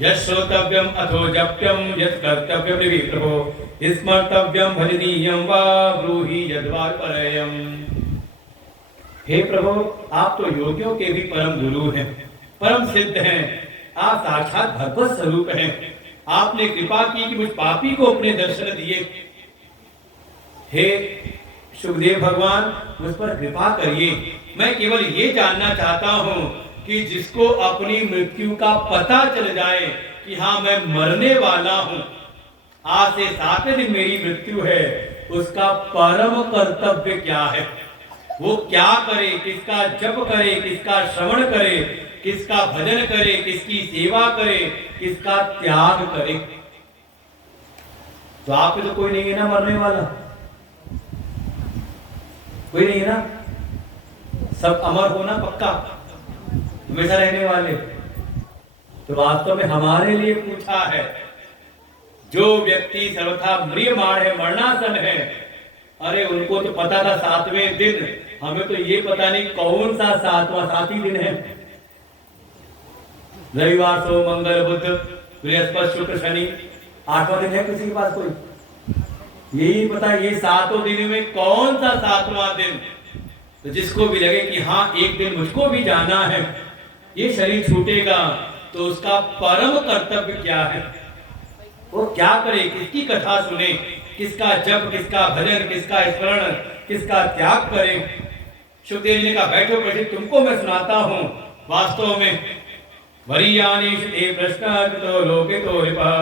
यत् श्रोतव्यम् अथो जप्यं यत् कर्तव्यं विधि प्रभो स्मर्तव्यं भजनीयं वा ब्रूहि यद्वा परयम्। हे प्रभु, आप तो योगियों के भी परम गुरु हैं, परम सिद्ध हैं, आप साक्षात भगवत स्वरूप हैं। आपने कृपा की कि मुझ पापी को अपने दर्शन दिए। हे सुखदेव भगवान, मुझ पर कृपा करिए। मैं केवल ये जानना चाहता हूँ कि जिसको अपनी मृत्यु का पता चल जाए कि हाँ मैं मरने वाला हूँ, आज से 7वें दिन मेरी मृत्यु है, उसका परम कर्तव्य क्या है, वो क्या करे, किसका जप करे, किसका श्रवण करे, किसका भजन करे, किसकी सेवा करे, किसका त्याग करे। तो आप तो कोई नहीं है ना मरने वाला, कोई नहीं है ना, सब अमर होना पक्का, हमेशा रहने वाले। तो वास्तव में हमारे लिए पूछा है, जो व्यक्ति सर्वथा म्रियमाण है, मरणासन है, अरे उनको तो पता था 7वें दिन, हमें तो ये पता नहीं कौन सा 7वां दिन है। रविवार सोम मंगल बुध बृहस्पति शुक्र शनि 8वां दिन है किसी के पास कोई? यही पता ये 7 दिन में कौन सा 7वां दिन। तो जिसको भी लगे कि हाँ एक दिन मुझको भी जाना है, ये शरीर छूटेगा, तो उसका परम कर्तव्य क्या है, वो क्या करे, किसकी कथा सुने, किसका जप, किसका भजन, किसका स्मरण, किसका त्याग करे। सुखदेव जी ने कहा बैठो बैठे तुमको मैं सुनाता हूँ। वास्तव में वरीयानि ते प्रश्न तो लोके तो विपः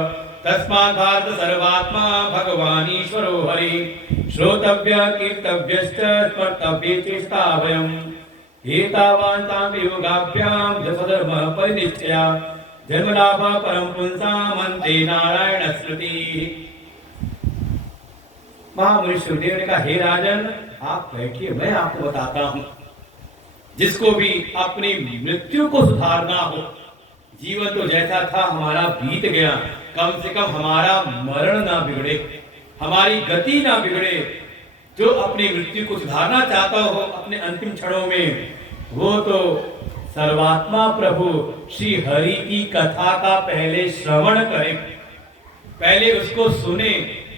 तस्मात् भारत सर्वात्मा भगवान ईश्वरो हरि श्रोतव्य कीर्तव्यश्च स्मर्तव्य स्थावयम् एतावान् तां योगाभ्यां जसधर्म परिनिश्चया जन्मलाभ परम पुंसाम् अन्ते नारायण स्मृति। महामुनि सुखदेव ने कहा हे राजन आप बैठिए, मैं आपको बताता हूं। जिसको भी अपनी मृत्यु को सुधारना हो, जीवन तो जैसा था हमारा बीत गया, कम से कम हमारा मरण ना बिगड़े, हमारी गति ना बिगड़े। जो अपनी मृत्यु को सुधारना चाहता हो अपने अंतिम क्षणों में, वो तो सर्वात्मा प्रभु श्री हरि की कथा का पहले श्रवण करे, पहले उसको सुने,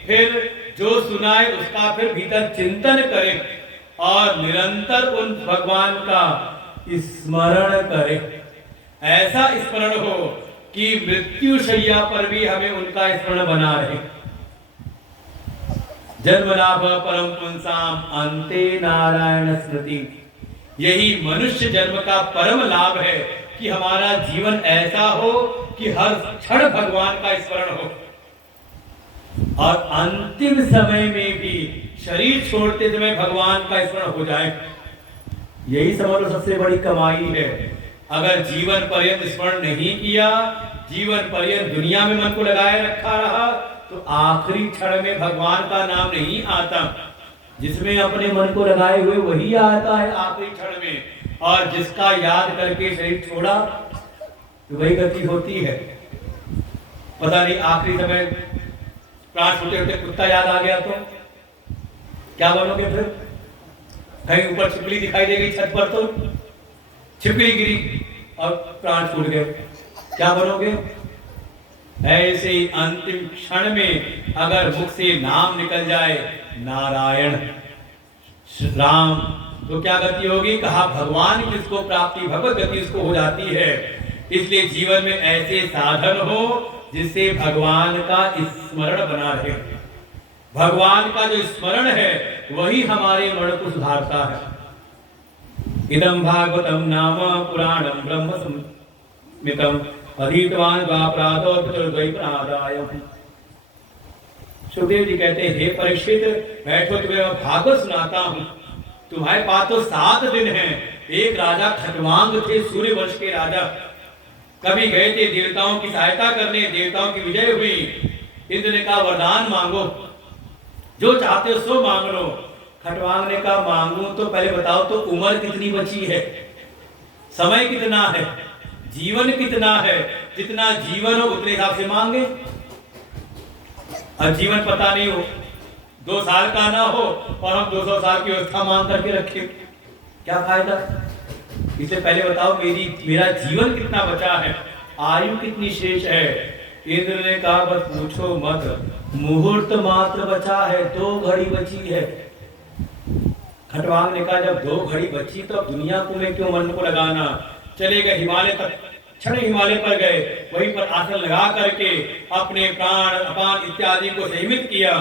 फिर जो सुनाए उसका फिर भीतर चिंतन करे और निरंतर उन भगवान का स्मरण करे। ऐसा स्मरण हो कि मृत्यु शैया पर भी हमें उनका स्मरण बना रहे। जन्म लाभ परम पुंसाम अन्ते नारायण स्मृति। यही मनुष्य जन्म का परम लाभ है कि हमारा जीवन ऐसा हो कि हर क्षण भगवान का स्मरण हो और अंतिम समय में भी शरीर छोड़ते समय भगवान का स्मरण हो जाए। यही समझ लो सबसे बड़ी कमाई है। अगर जीवन पर्यंत स्मरण नहीं किया, जीवन पर्यंत दुनिया में मन को लगाए रखा रहा, तो आखिरी क्षण में भगवान का नाम नहीं आता, जिसमें अपने मन को लगाए हुए वही आता है आखिरी क्षण में, और जिसका याद करके शरीर छोड़ा तो वही गति होती है। पता नहीं आखिरी समय प्राण छूटे छूटे कुत्ता याद आ गया तो क्या बनोगे फिर? कहीं ऊपर छिपकली दिखाई देगी छत पर तो छिपकली गिरी और प्राण छूट गए, क्या बनोगे? ऐसे ही अंतिम क्षण में अगर मुख से नाम निकल जाए नारायण राम, तो क्या गति होगी? कहा भगवान जिसको प्राप्ति भगवत गति उसको हो जाती है। इसलिए जीवन में ऐसे साधन हो जिससे भगवान का स्मरण बना रहे। भगवान का जो स्मरण है वही हमारे मन को सुधारता है। इदं भागवतम नाम पुराणम ब्रह्म संहितम अधीतवान द्वापरातो चतुर्द्वैपनादाय। सुखदेव जी कहते हैं, हे परीक्षित बैठो, तुम्हें मैं भागवत सुनाता हूं। तुम्हारे पास तो 7 दिन हैं। एक राजा खटवांग थे, सूर्य वंश के राजा, कभी गए थे देवताओं की सहायता करने, देवताओं की विजय हुई। इंद्र ने कहा वरदान मांगो, जो चाहते हो सो मांग लो। खटवांग ने कहा मांगू तो पहले बताओ तो उम्र कितनी बची है, समय कितना है, जीवन कितना है? जितना जीवन हो उतने हिसाब से मांगे। और जीवन पता नहीं हो, 2 साल का ना हो और हम 200 साल की व्यवस्था मांग करके रखे, क्या फायदा? इससे पहले बताओ मेरा जीवन कितना बचा है, आयु कितनी शेष है? इंद्र ने कहा बस पूछो मत, मुहूर्त मात्र बचा है, 2 घड़ी बची है। खटवांग ने कहा जब 2 घड़ी बची तो अब दुनिया को में क्यों मन को लगाना? चले गए हिमालय तक, क्षण हिमालय पर गए, वहीं पर आसन लगा करके अपने प्राण अपान इत्यादि को संयमित किया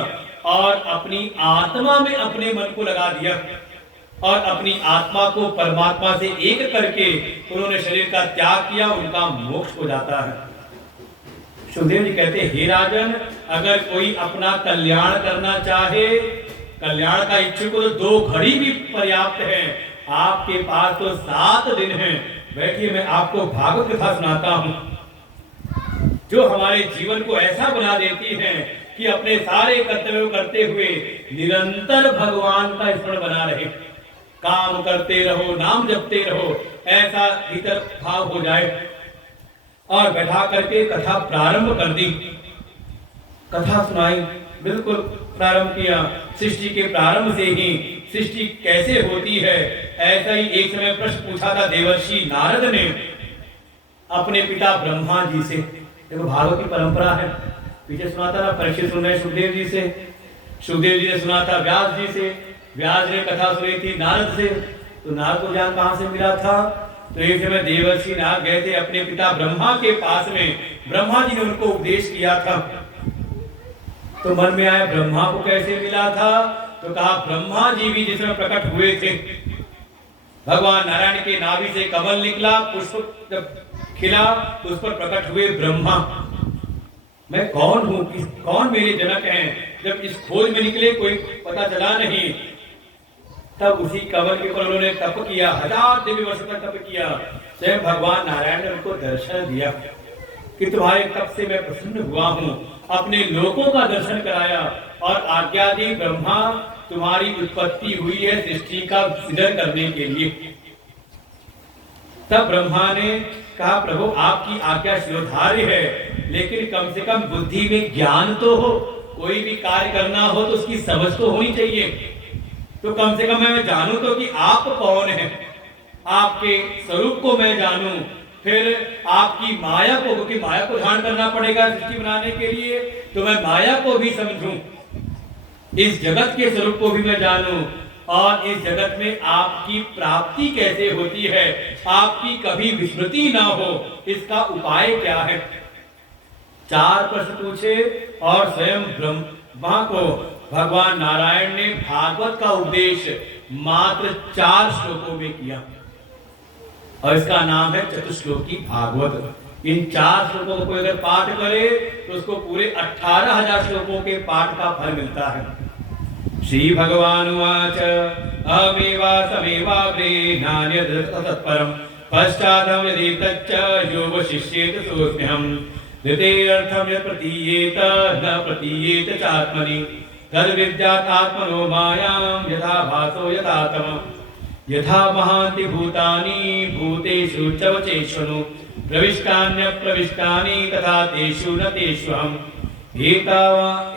और अपनी आत्मा में अपने मन को लगा दिया और अपनी आत्मा को परमात्मा से एक करके उन्होंने शरीर का त्याग किया, उनका मोक्ष हो जाता है। सुखदेव जी कहते हैं, हे राजन, अगर कोई अपना कल्याण करना चाहे, कल्याण का इच्छुक हो तो 2 घड़ी भी पर्याप्त है। आपके पास तो 7 दिन हैं। बैठिए, मैं आपको भागवत कथा सुनाता हूं जो हमारे जीवन को ऐसा बना देती है कि अपने सारे कर्तव्य करते हुए निरंतर भगवान का स्मरण बना रहे। काम करते रहो, नाम जपते रहो, ऐसा भीतर भाव हो जाए। और बैठा करके कथा प्रारंभ कर दी, कथा सुनाई, बिल्कुल प्रारंभ किया। सृष्टि के प्रारंभ से ही सृष्टि कैसे होती है ऐसा ही एक समय प्रश्न पूछा था देवर्षि नारद ने अपने पिता ब्रह्मा जी से। देखो भागवत की परंपरा है, पीछे सुना था ना, परीक्षित सुन रहे सुखदेव जी से, सुखदेव जी ने सुना था व्यास जी से, व्यास ने कथा सुनी थी नारद से। तो नारद को ज्ञान कहां से मिला था? तो एक समय देवर्षि नारद गए थे अपने पिता ब्रह्मा के पास में, ब्रह्मा जी ने उनको उपदेश किया था। तो मन में आया ब्रह्मा को कैसे मिला था? तो कहा ब्रह्मा जी भी जिसमें प्रकट हुए थे, भगवान नारायण के नाभि से कमल निकला, पुष्प जब खिला तो उस पर प्रकट हुए ब्रह्मा। मैं कौन हूं, कौन मेरे जनक हैं? जब इस खोज में निकले कोई पता चला नहीं, तब उसी कमल के ऊपर उन्होंने तप किया, 1000 दिव्य वर्ष तक तप किया। स्वयं भगवान नारायण ने उनको दर्शन दिया कि तुम्हारे तप से मैं प्रसन्न हुआ हूं, अपने लोकों का दर्शन कराया और आज्ञा दी ब्रह्मा तुम्हारी उत्पत्ति हुई है सृष्टि का सृजन करने के लिए। तब ब्रह्मा ने कहा प्रभु आपकी आज्ञा शिरोधार्य है, लेकिन कम से कम बुद्धि में ज्ञान तो हो, कोई भी कार्य करना हो तो उसकी समझ तो होनी चाहिए। तो कम से कम मैं जानूं तो कि आप कौन हैं, आपके स्वरूप को मैं जानूं, फिर आपकी माया को, क्योंकि माया को ध्यान करना पड़ेगा सृष्टि बनाने के लिए, तो मैं माया को भी समझूं, इस जगत के स्वरूप को भी मैं जानूं और इस जगत में आपकी प्राप्ति कैसे होती है, आपकी कभी विस्मृति ना हो, इसका उपाय क्या है। 4 प्रश्न पूछे और स्वयं ब्रह्मा को भगवान नारायण ने भागवत का उपदेश मात्र 4 श्लोकों में किया और इसका नाम है चतुश्लोकी भागवत। इन 4 श्लोकों को अगर पाठ करे तो उसको पूरे 18,000 श्लोकों के पाठ का फल मिलता है। श्री भगवान उवाच अहमेवा समेवाग्रे नान्यत् तत्परं पश्चादहं यदि तच्च यो वशिष्येत सोऽस्म्यहम् द्वितीयर्थं यत् प्रतीयेत न प्रतीयेत चात्मनि तद्विद्यात् आत्मनो मायां यथा भासो यथा तमः यथा महान्ति भूतानि भूतेषु चवचेष्वनु प्रविष्टान्यप्रविष्टानि तथा तेषु न तेष्वहम्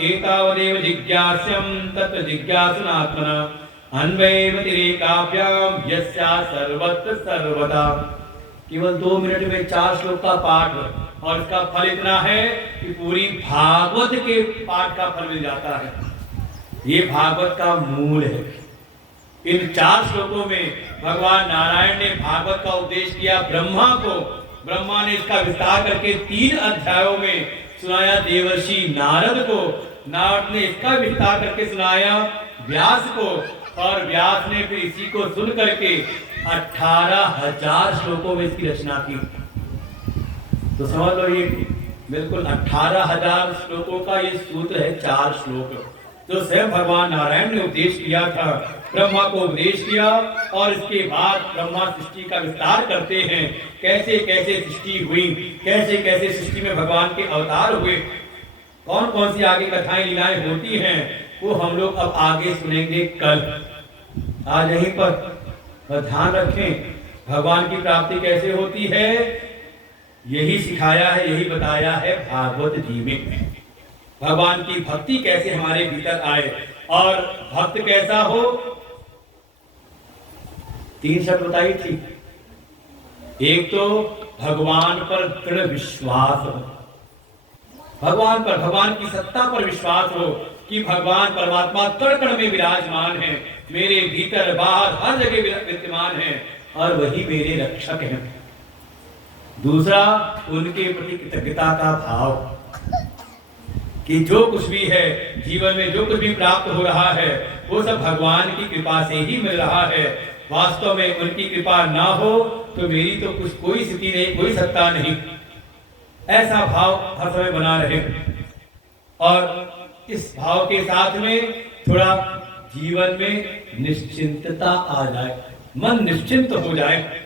एतावदेव जिज्ञास्यं तत्र जिज्ञासुनात्मना अन्वयेवतिरेकाभ्यां यस्या सर्वत्र सर्वदा। केवल 2 मिनट में 4 श्लोक का पाठ और इसका फल इतना है कि पूरी भागवत के पाठ का फल मिल जाता है। ये भागवत का मूल है। इन 4 श्लोकों में भगवान नारायण ने भागवत का उपदेश किया ब्रह्मा को। ब्रह्मा ने इसका विस्तार करके 3 अध्यायों में सुनाया देवर्षि नारद को। नारद ने इसका विस्तार करके सुनाया व्यास को और व्यास ने फिर इसी को सुन करके 18,000 श्लोकों में इसकी रचना की। तो समझ लो ये बिल्कुल 18,000 श्लोकों का ये सूत्र है। 4 श्लोक जो स्वयं भगवान नारायण ने उपदेश किया था, ब्रह्मा को उपदेश किया और इसके बाद ब्रह्मा सृष्टि का विस्तार करते हैं। कैसे कैसे सृष्टि हुई, कैसे कैसे सृष्टि में भगवान के अवतार हुए, कौन कौन सी आगे कथाएं लीलाएं होती हैं, वो हम लोग अब आगे सुनेंगे कल। आज यहीं पर ध्यान रखें भगवान की प्राप्ति कैसे होती है, यही सिखाया है, यही बताया है भागवत जी में। भगवान की भक्ति कैसे हमारे भीतर आए और भक्त कैसा हो। 3 शब्द बताई थी। एक तो भगवान पर दृढ़ विश्वास हो, भगवान पर, भगवान की सत्ता पर विश्वास हो कि भगवान परमात्मा कण-कण में विराजमान है, मेरे भीतर बाहर हर जगह विद्यमान है और वही मेरे रक्षक हैं। दूसरा, उनके प्रति कृतज्ञता का भाव कि जो कुछ भी है जीवन में, जो कुछ भी प्राप्त हो रहा है वो सब भगवान की कृपा से ही मिल रहा है। वास्तव में उनकी कृपा ना हो तो मेरी तो कुछ कोई स्थिति नहीं, कोई सत्ता नहीं। ऐसा भाव हर समय बना रहे और इस भाव के साथ में थोड़ा जीवन में निश्चिंतता आ जाए, मन निश्चिंत हो जाए।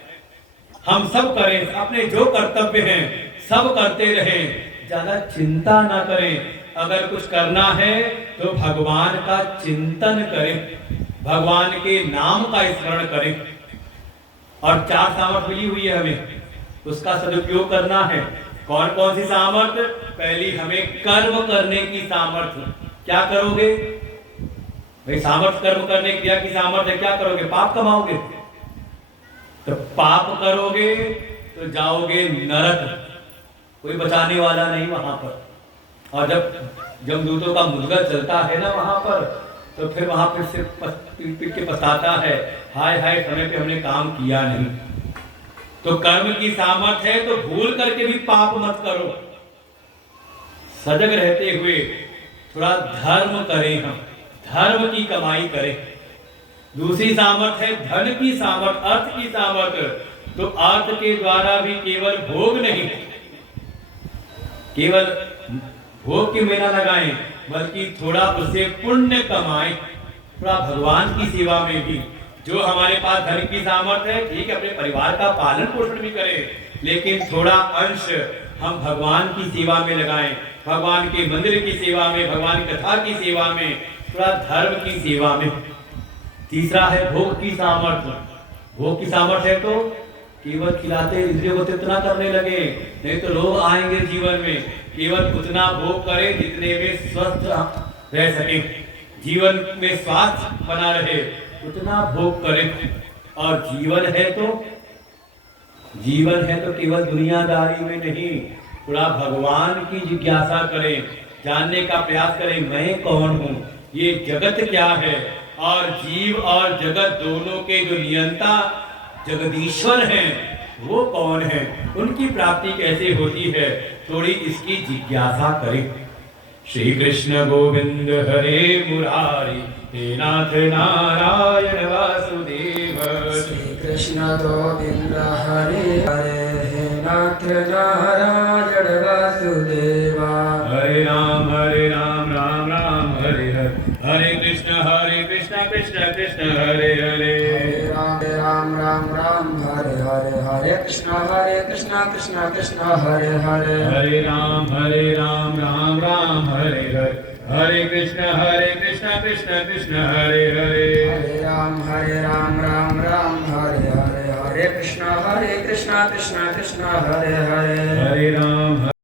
हम सब करें, अपने जो कर्तव्य हैं सब करते रहें, ज्यादा चिंता ना करें। अगर कुछ करना है तो भगवान का चिंतन करें, भगवान के नाम का स्मरण करें। और 4 सामर्थ मिली हुई है हमें, उसका सदुपयोग करना है। कौन कौन सी सामर्थ? पहली हमें कर्म करने की सामर्थ। क्या करोगे भाई? सामर्थ कर्म करने क्रिया की सामर्थ है। क्या करोगे? पाप कमाओगे। तो पाप करोगे तो जाओगे नरक, कोई बचाने वाला नहीं वहां पर। और जब जमदूतों का मुद्गल चलता है ना वहां पर, तो फिर वहां पर से पीट के पछताता है, हाय हाय समय पे हमने काम किया नहीं। तो कर्म की सामर्थ है तो भूल करके भी पाप मत करो। सजग रहते हुए थोड़ा धर्म करें, हम धर्म की कमाई करें। दूसरी सामर्थ है धन की सामर्थ, अर्थ की सामर्थ। तो अर्थ के द्वारा भी केवल भोग नहीं, केवल भोग की मेला लगाएं, बल्कि थोड़ा उससे पुण्य कमाएं, थोड़ा भगवान की सेवा में भी। जो हमारे पास धन की सामर्थ है, ठीक है, अपने परिवार का पालन पोषण भी करें, लेकिन थोड़ा अंश हम भगवान की सेवा में लगाएं, भगवान के मंदिर की सेवा में, भगवान कथा की सेवा में, थोड़ा धर्म की सेवा में। तीसरा है भोग की सामर्थ्य। भोग की सामर्थ्य है तो केवल खिलाते इंद्रियों को इतना करने लगे, नहीं तो लोग आएंगे जीवन में। केवल उतना भोग करें जितने में स्वस्थ रह सके, जीवन में स्वास्थ्य बना रहे, उतना भोग करें। और जीवन है तो केवल दुनियादारी में नहीं, थोड़ा भगवान की जिज्ञासा करें, जानने का प्रयास करें, मैं कौन हूँ, ये जगत क्या है, और जीव और जगत दोनों के जो नियंता जगदीश्वर हैं वो कौन है, उनकी प्राप्ति कैसे होती है, थोड़ी इसकी जिज्ञासा करें। श्री कृष्ण गोविंद हरे मुरारी, हे नाथ नारायण वासुदेव। श्री कृष्ण गोविंद हरे हरे, हे नाथ नारायण वासुदेवा। हरे राम राम राम हरे हरे, हरे कृष्ण कृष्ण कृष्ण हरे हरे। हरे राम राम हरे हरे, हरे कृष्ण कृष्ण कृष्ण हरे हरे। हरे राम राम राम हरे हरे, हरे कृष्ण कृष्ण कृष्ण हरे हरे। हरे राम राम राम हरे हरे, हरे कृष्ण कृष्ण कृष्ण कृष्ण हरे हरे। हरे राम